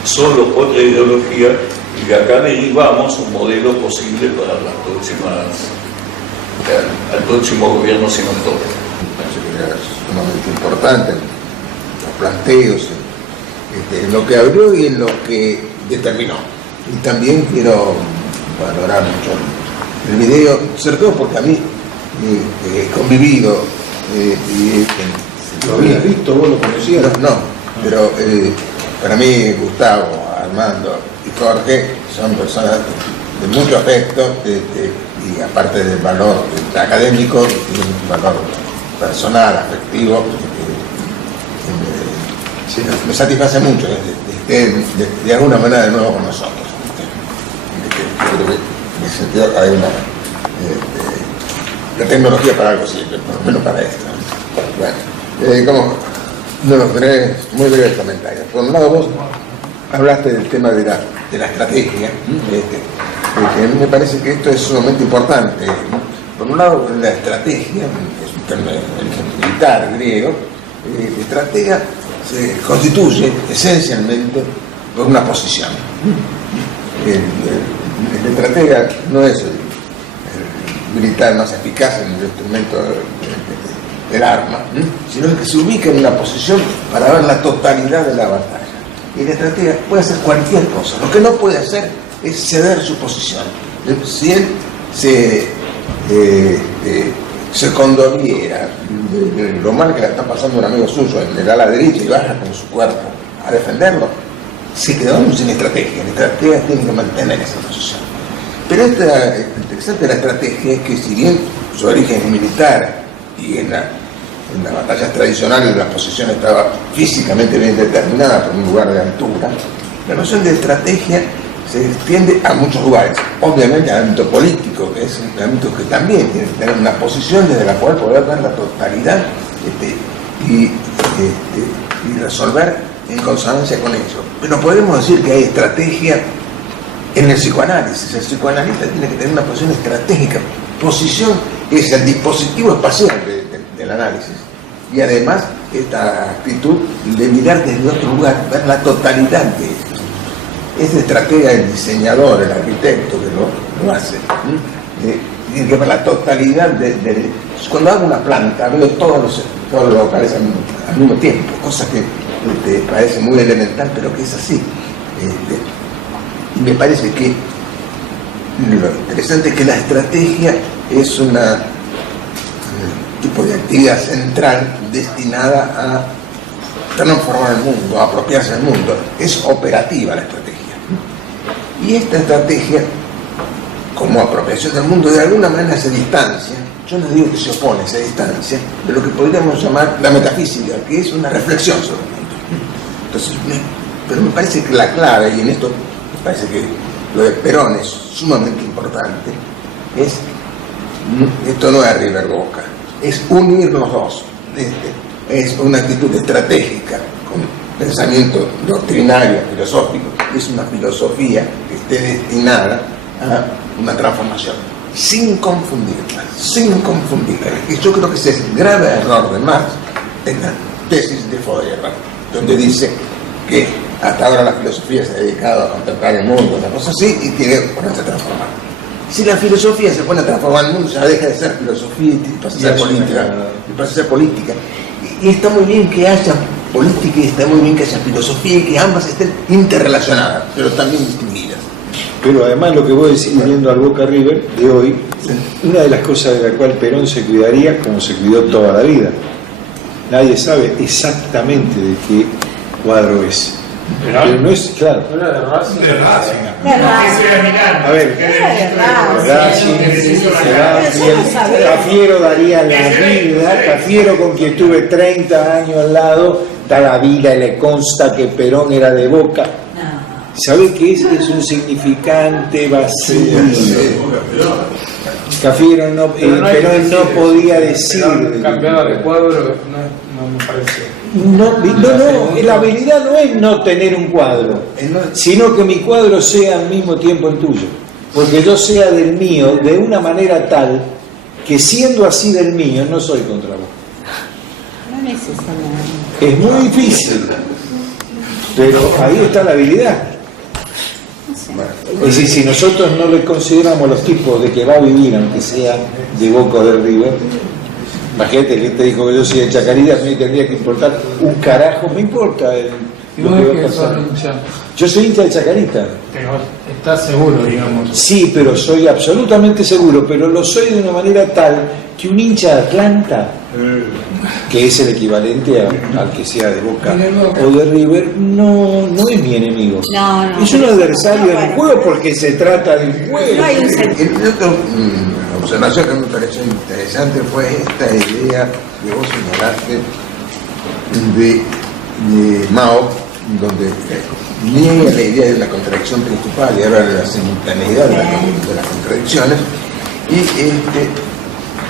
solo otra ideología, y acá derivamos un modelo posible para las próximas, al próximo gobierno si nos toca. Es sumamente importante los planteos, en lo que abrió y en lo que determinó. Y también quiero valorar mucho el video, sobre todo porque a mí he convivido ¿Lo habías visto? ¿Vos lo conocías? No, pero para mí Gustavo, Armando y Jorge son personas de mucho afecto y aparte del valor académico, tienen un valor personal, afectivo, me satisface mucho de alguna manera de nuevo con nosotros. Creo que en ese sentido hay la tecnología para algo sirve, por lo menos para esto. Bueno, como muy breves comentarios. Por un lado vos hablaste del tema de la estrategia, que a mí me parece que esto es sumamente importante. Por un lado, la estrategia, es un término militar griego, la estrategia se constituye esencialmente por una posición. El estratega no es el militar más eficaz en el instrumento del arma, sino que se ubica en una posición para ver la totalidad de la batalla. Y la estratega puede hacer cualquier cosa. Lo que no puede hacer es ceder su posición. Si él se condoliera de lo mal que le está pasando a un amigo suyo en el ala derecha y baja con su cuerpo a defenderlo, se quedamos sin estrategia. La estrategia tiene que mantener esa posición. Pero lo interesante de la estrategia es que si bien su origen es militar y en las batallas tradicionales la posición estaba físicamente bien determinada por un lugar de altura, la noción de estrategia se extiende a muchos lugares, obviamente al ámbito político, que es un ámbito que también tiene que tener una posición desde la cual poder ver la totalidad y resolver en consonancia con eso. Pero podemos decir que hay estrategia en el psicoanálisis. El psicoanalista tiene que tener una posición estratégica. Posición es el dispositivo espacial del análisis. Y además esta actitud de mirar desde otro lugar, ver la totalidad de esto. Es el estratega, el diseñador, el arquitecto que lo hace. tiene que ver la totalidad cuando hago una planta, veo todos los locales al mismo tiempo, cosa que te parece muy elemental, pero que es así. Y me parece que lo interesante es que la estrategia es un tipo de actividad central destinada a transformar el mundo, a apropiarse del mundo. Es operativa la estrategia. Y esta estrategia, como apropiación del mundo, de alguna manera se distancia. Yo no digo que se opone, se distancia de lo que podríamos llamar la metafísica, que es una reflexión sobre el mundo. Entonces, pero me parece que la clave, y en esto me parece que lo de Perón es sumamente importante, esto no es River Boca, es unir los dos. Es una actitud estratégica, con pensamiento doctrinario, filosófico, es una filosofía que esté destinada a una transformación, sin confundirla. Y yo creo que ese es el grave error de Marx en la tesis de Feuerbach, donde dice que hasta ahora la filosofía se ha dedicado a contemplar el mundo, una cosa así, y tiene que ponerse a transformar. Si la filosofía se pone a transformar el mundo, ya deja de ser filosofía y pasa a ser política. Y está muy bien que haya política y está muy bien que haya filosofía y que ambas estén interrelacionadas, pero también distinguidas. Pero además lo que vos decís, viendo al Boca River de hoy, una de las cosas de la cual Perón se cuidaría, como se cuidó toda la vida. Nadie sabe exactamente de qué cuadro es. Pero no es, claro. A ver, Cafiero daría la vida, Cafiero, con quien tuve 30 años al lado, da la vida y le consta que Perón era de Boca. ¿Sabe qué es? Es un significante vacío. Cafiero Perón no podía decir. Cambiaba de cuadro, no me parece. No, la habilidad no es no tener un cuadro, sino que mi cuadro sea al mismo tiempo el tuyo. Porque yo sea del mío de una manera tal que siendo así del mío no soy contra vos. No necesariamente. Es muy difícil, pero ahí está la habilidad. Es decir, si nosotros no le consideramos los tipos de que va a vivir, aunque sea de Boca o de River, imagínate que te dijo que yo soy de Chacarita, a mí tendría que importar un carajo, me importa lo que va a pasar. Yo soy hincha de Chacarita. Pero estás seguro, digamos. Sí, pero soy absolutamente seguro, pero lo soy de una manera tal que un hincha de Atlanta, que es el equivalente al que sea de Boca o de River, no es mi enemigo. Es un adversario del juego porque se trata del juego. La otra observación que me pareció interesante fue esta idea que vos señalaste de Mao, donde niega la idea de la contradicción principal y habla de la simultaneidad de las contradicciones,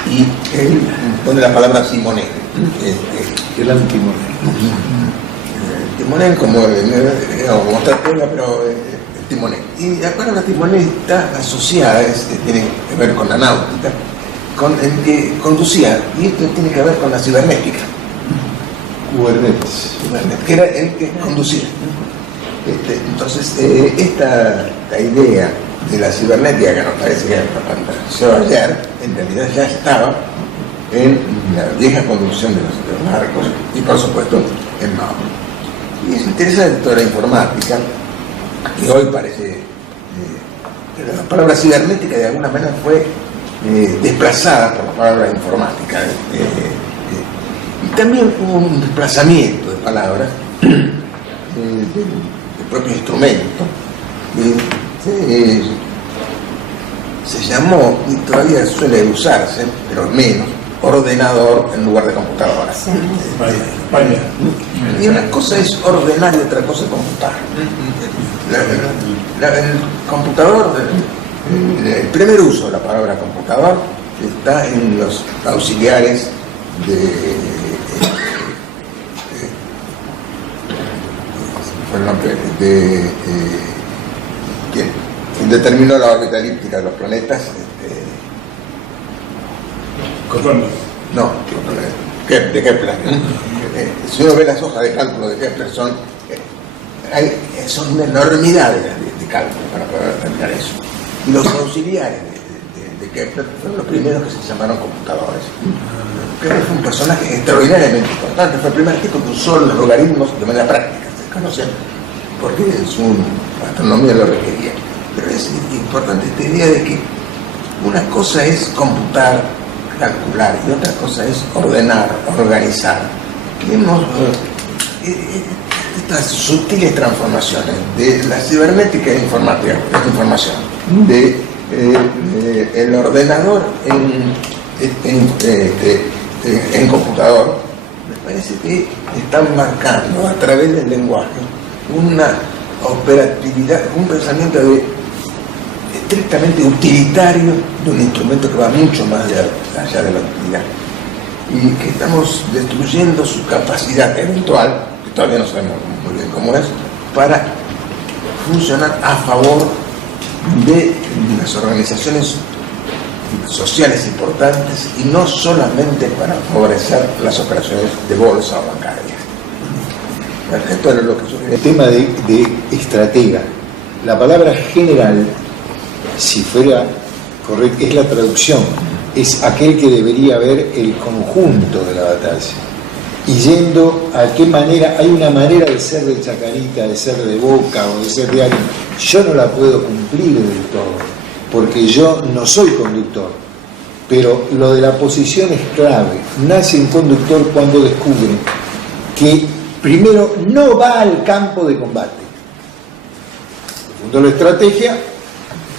y él pone la palabra timonel. El antimonel. Timonel como estratega, pero timonel. Y la palabra timonel está asociada, tiene que ver con la náutica, con el que conducía, y esto tiene que ver con la cibernética. Kubernetes, que era el que conducía. Entonces, esta idea de la cibernética, que nos parece que apareció ayer, en realidad ya estaba en la vieja conducción de los narcos y, por supuesto, en Mao. Y es interesante toda la informática, que hoy parece que la palabra cibernética de alguna manera fue desplazada por la palabra informática. Y también hubo un desplazamiento de palabras del propio instrumento. Se llamó, y todavía suele usarse, pero menos, ordenador en lugar de computadora. Y una cosa es ordenar y otra cosa es computar. El computador, el primer uso de la palabra computador está en los auxiliares quien determinó la órbita elíptica de los planetas. Copernicus. No, de Kepler. Si uno ve las hojas de cálculo de Kepler, son una enormidad de cálculo para poder determinar eso. Y los auxiliares de que fueron los primeros que se llamaron computadores. Pero fue un personaje extraordinariamente importante, fue el primer tipo que usó los logaritmos de manera práctica, se conocen, porque su astronomía lo requería. Pero es importante esta idea de que una cosa es computar, calcular, y otra cosa es ordenar, organizar. Vemos estas sutiles transformaciones de la cibernética e informática, esta información, de el ordenador en computador, me parece que están marcando a través del lenguaje una operatividad, un pensamiento estrictamente utilitario de un instrumento que va mucho más allá de la utilidad, y que estamos destruyendo su capacidad eventual, que todavía no sabemos muy bien cómo es, para funcionar a favor de las organizaciones sociales importantes y no solamente para favorecer las operaciones de bolsa o bancarias. Esto era lo que sucede. El tema de estratega, la palabra general, si fuera correcta, es la traducción, es aquel que debería ver el conjunto de la batalla. Y yendo a qué manera, hay una manera de ser de Chacarita, de ser de Boca o de ser de alguien, yo no la puedo cumplir del todo, porque yo no soy conductor, pero lo de la posición es clave. Nace un conductor cuando descubre que primero no va al campo de combate. Fundó la estrategia,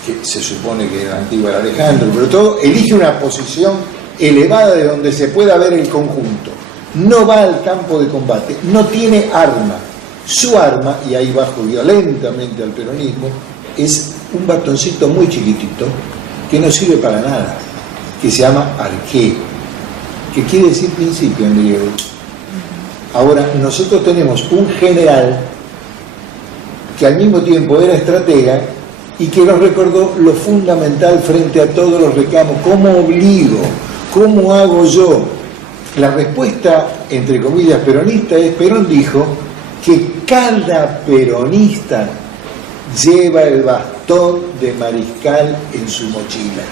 que se supone que era antigua de Alejandro, pero todo, elige una posición elevada de donde se pueda ver el conjunto. No va al campo de combate, no tiene arma. Su arma, y ahí bajo violentamente al peronismo, es un bastoncito muy chiquitito que no sirve para nada, que se llama arqué, que quiere decir principio en griego. Ahora, nosotros tenemos un general que al mismo tiempo era estratega y que nos recordó lo fundamental frente a todos los reclamos. ¿Cómo obligo? ¿Cómo hago yo? La respuesta, entre comillas, peronista es: Perón dijo que cada peronista lleva el bastón de mariscal en su mochila.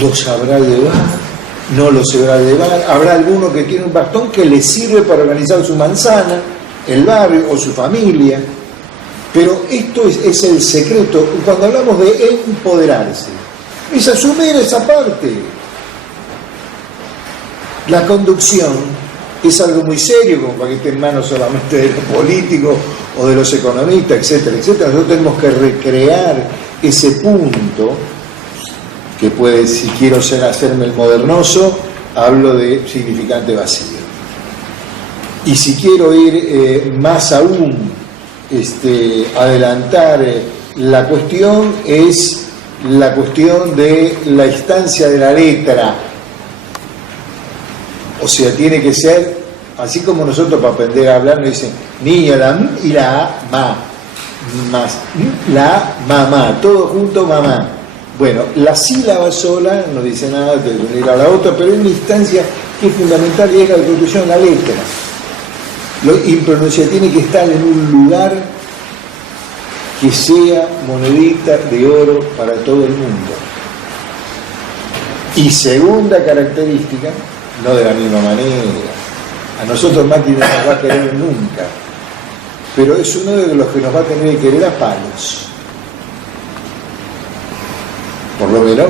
¿Lo sabrá llevar? ¿No lo sabrá llevar? Habrá alguno que tiene un bastón que le sirve para organizar su manzana, el barrio o su familia. Pero esto es el secreto. Cuando hablamos de empoderarse, es asumir esa parte. La conducción es algo muy serio, como para que esté en manos solamente de los políticos o de los economistas, etcétera, etcétera. Nosotros tenemos que recrear ese punto que puede, si quiero hacerme el modernoso, hablo de significante vacío. Y si quiero ir más aún, adelantar la cuestión, es la cuestión de la instancia de la letra. O sea, tiene que ser, así como nosotros para aprender a hablar nos dicen niña, la m y la a, ma, más, la, mamá, todo junto, mamá. Bueno, la sílaba sola no dice nada de unir a la otra, pero hay una instancia que es fundamental y es la construcción de la letra. Lo impronunciable tiene que estar en un lugar que sea monedita de oro para todo el mundo. Y segunda característica, no de la misma manera. A nosotros Macri no nos va a querer nunca, pero es uno de los que nos va a tener que querer a palos. Por lo menos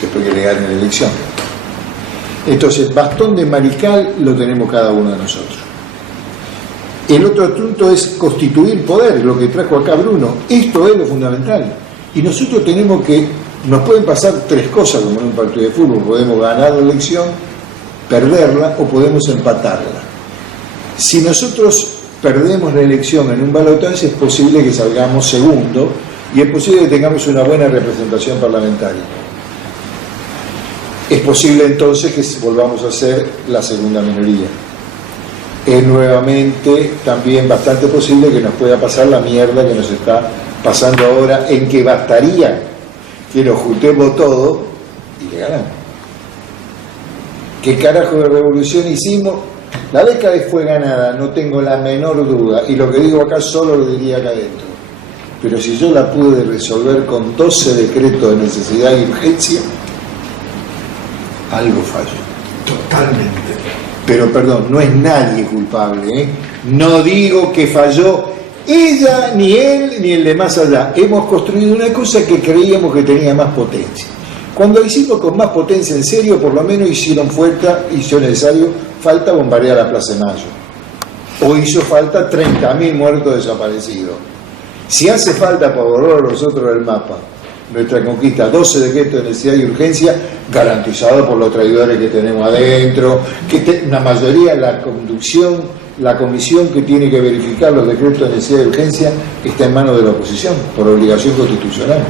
después que le ganen la elección. Entonces, bastón de mariscal lo tenemos cada uno de nosotros. El otro asunto es constituir poder, lo que trajo acá Bruno. Esto es lo fundamental. Y nosotros tenemos que, nos pueden pasar tres cosas como en un partido de fútbol. Podemos ganar la elección, perderla o podemos empatarla. Si nosotros perdemos la elección en un balotaje, es posible que salgamos segundo y es posible que tengamos una buena representación parlamentaria. Es posible entonces que volvamos a ser la segunda minoría. Es nuevamente también bastante posible que nos pueda pasar la mierda que nos está pasando ahora, en que bastaría que nos juntemos todo y le ganamos. ¿Qué carajo de revolución hicimos? La década fue ganada, no tengo la menor duda, y lo que digo acá solo lo diría acá adentro. pero si yo la pude resolver con 12 decretos de necesidad y urgencia, algo falló. Totalmente. Pero perdón, no es nadie culpable, ¿eh? No digo que falló ella, ni él, ni el de más allá. Hemos construido una cosa que creíamos que tenía más potencia. Cuando hicimos con más potencia en serio, por lo menos hizo necesario falta bombardear la Plaza de Mayo. O hizo falta 30.000 muertos desaparecidos. Si hace falta para borrar a los otros del mapa, nuestra conquista, 12 decretos de necesidad y urgencia, garantizados por los traidores que tenemos adentro, que una mayoría, la comisión que tiene que verificar los decretos de necesidad y urgencia está en manos de la oposición, por obligación constitucional.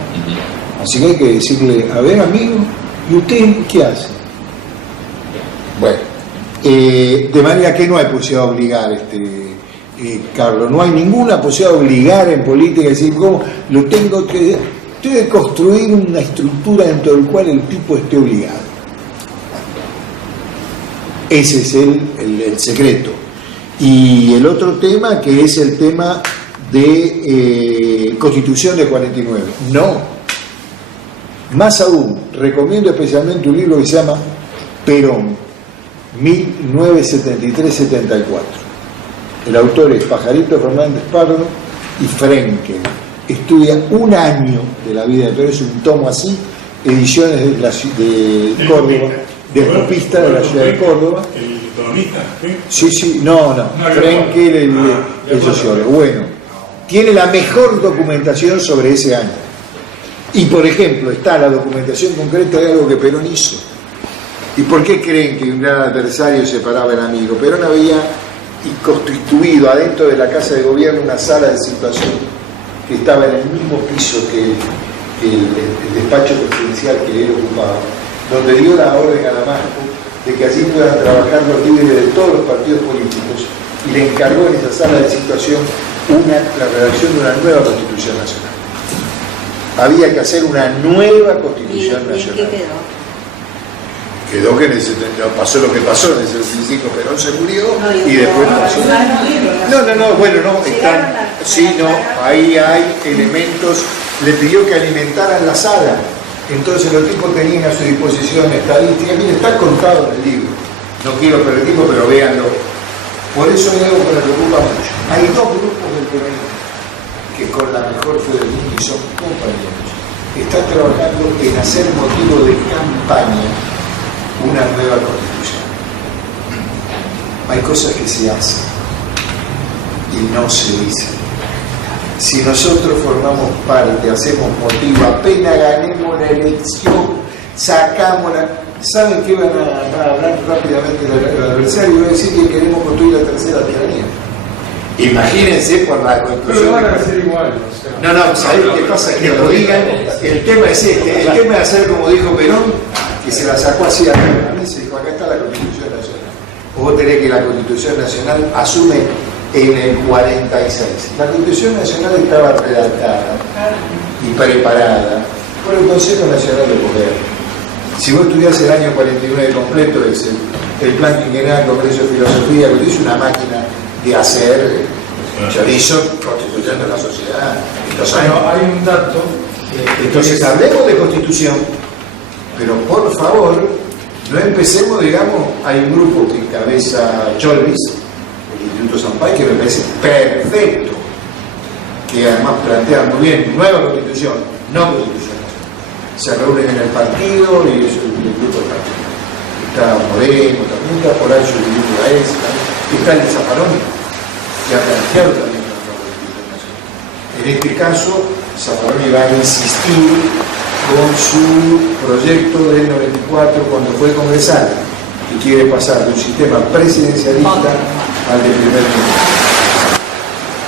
Así que hay que decirle, a ver amigo, ¿y usted qué hace? Bueno, de manera que no hay posibilidad de obligar, Carlos, no hay ninguna posibilidad de obligar en política, decir, ¿cómo? Tengo que construir una estructura dentro del cual el tipo esté obligado. Ese es el secreto. Y el otro tema, que es el tema de Constitución de 49. No. Más aún, recomiendo especialmente un libro que se llama Perón, 1973-74. El autor es Pajarito Fernández Pardo y Frenkel. Estudia un año de la vida de Perón, es un tomo así, ediciones de Córdoba, del copista de la ciudad de Córdoba. ¿El economista? Sí, no, Frenkel, el sociólogo. Bueno, tiene la mejor documentación sobre ese año. Y por ejemplo, está la documentación concreta de algo que Perón hizo. ¿Y por qué creen que un gran adversario separaba al amigo? Perón había constituido adentro de la Casa de Gobierno una sala de situación que estaba en el mismo piso que el despacho presidencial que él ocupaba, donde dio la orden a Damasco de que allí puedan trabajar los líderes de todos los partidos políticos, y le encargó en esa sala de situación la redacción de una nueva Constitución Nacional. Había que hacer una nueva Constitución Nacional. ¿Y qué quedó? Quedó que pasó lo que pasó, en el 65 Perón se murió y después pasó. Ahí hay elementos, le pidió que alimentaran la sala, entonces los tipos tenían a su disposición estadísticas, mire, está contado en el libro, no quiero perder tiempo, pero véanlo. Por eso es algo que me preocupa mucho. Hay dos grupos del peronismo que con la mejor fe del mundo y son compañeros, están trabajando en hacer motivo de campaña una nueva Constitución. Hay cosas que se hacen y no se dicen. Si nosotros formamos parte, hacemos motivo, apenas ganemos la elección, sacamos la... ¿Saben qué van a hablar rápidamente del adversario? Van a decir que queremos construir la tercera tiranía. Imagínense por la Constitución. Pero van a ser igual. O sea, No, ¿sabés qué pasa? Que lo digan. El tema es este. El tema es hacer como dijo Perón, que se la sacó así a la mesa y dijo, acá está la Constitución Nacional. Vos tenés que la Constitución Nacional asume en el 46. La Constitución Nacional estaba redactada y preparada por el Consejo Nacional de Poder. Si vos estudiás el año 49 completo, es el Plan Quinquenal, Congreso de Filosofía, que es una máquina de hacer chorizo constituyendo la sociedad. Bueno, hay un dato. Entonces hablemos de Constitución, pero por favor, no empecemos, digamos, hay un grupo que encabeza Cholvis, el Instituto Sampay, que me parece perfecto, que además plantea muy bien, nueva Constitución, no Constitución. Se reúnen en el partido y eso es el grupo del partido. Está Moreno, también está por ahí su grupo de AES, está el de Zaffaroni, que ha planteado también la nueva Constitución Nacional. En este caso, Zaffaroni va a insistir con su proyecto del 94 cuando fue congresal y quiere pasar de un sistema presidencialista al de primer ministro.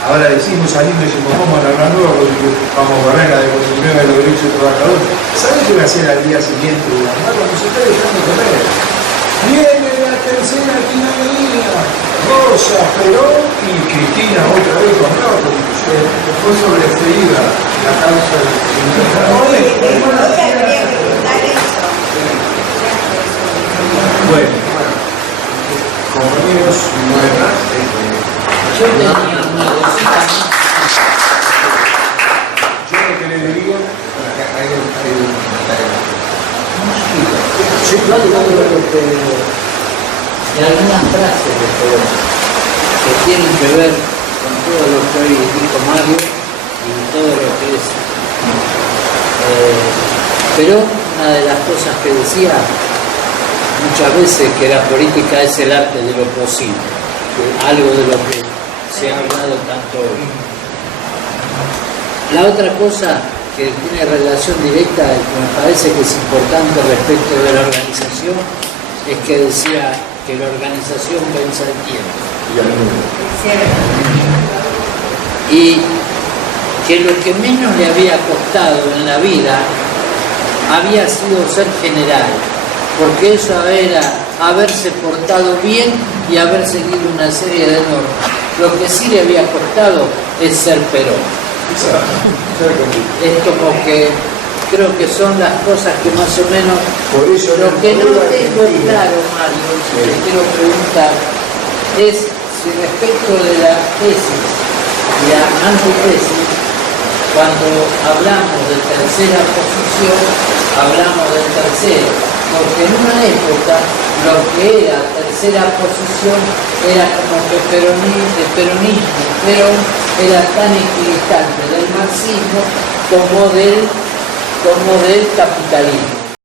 Ahora decimos, salimos y decimos, vamos a la nueva, vamos a borrar la de Constitución de los Derechos de Trabajadores. ¿Sabes qué va a hacer al día siguiente de la nueva? Cuando se está dejando comer. Viene la tercera tiranía, Rosa, Perón y Cristina otra vez con nueva Constitución. Fue sobreseída la causa de Bueno, compañeros, yo tenía una cosita. Yo de algunas frases de Perón que tienen que ver con todo lo que hoy dijo Mario y todo lo que es Perón. Una de las cosas que decía muchas veces que la política es el arte de lo posible, algo de lo que se ha hablado tanto hoy. La otra cosa que tiene relación directa y que me parece que es importante respecto de la organización es que decía que la organización vence el tiempo. Y que lo que menos le había costado en la vida había sido ser general, porque eso era haberse portado bien y haber seguido una serie de normas. Lo que sí le había costado es ser Perón. Es como que creo que son las cosas que más o menos... Por eso lo que no tengo claro, Mario, si te quiero preguntar, es si respecto de la tesis y la antitesis, cuando hablamos de tercera posición, hablamos de tercero, porque en una época lo que era tercera posición era como que el peronismo, Perón era tan equidistante del marxismo como del capitalismo.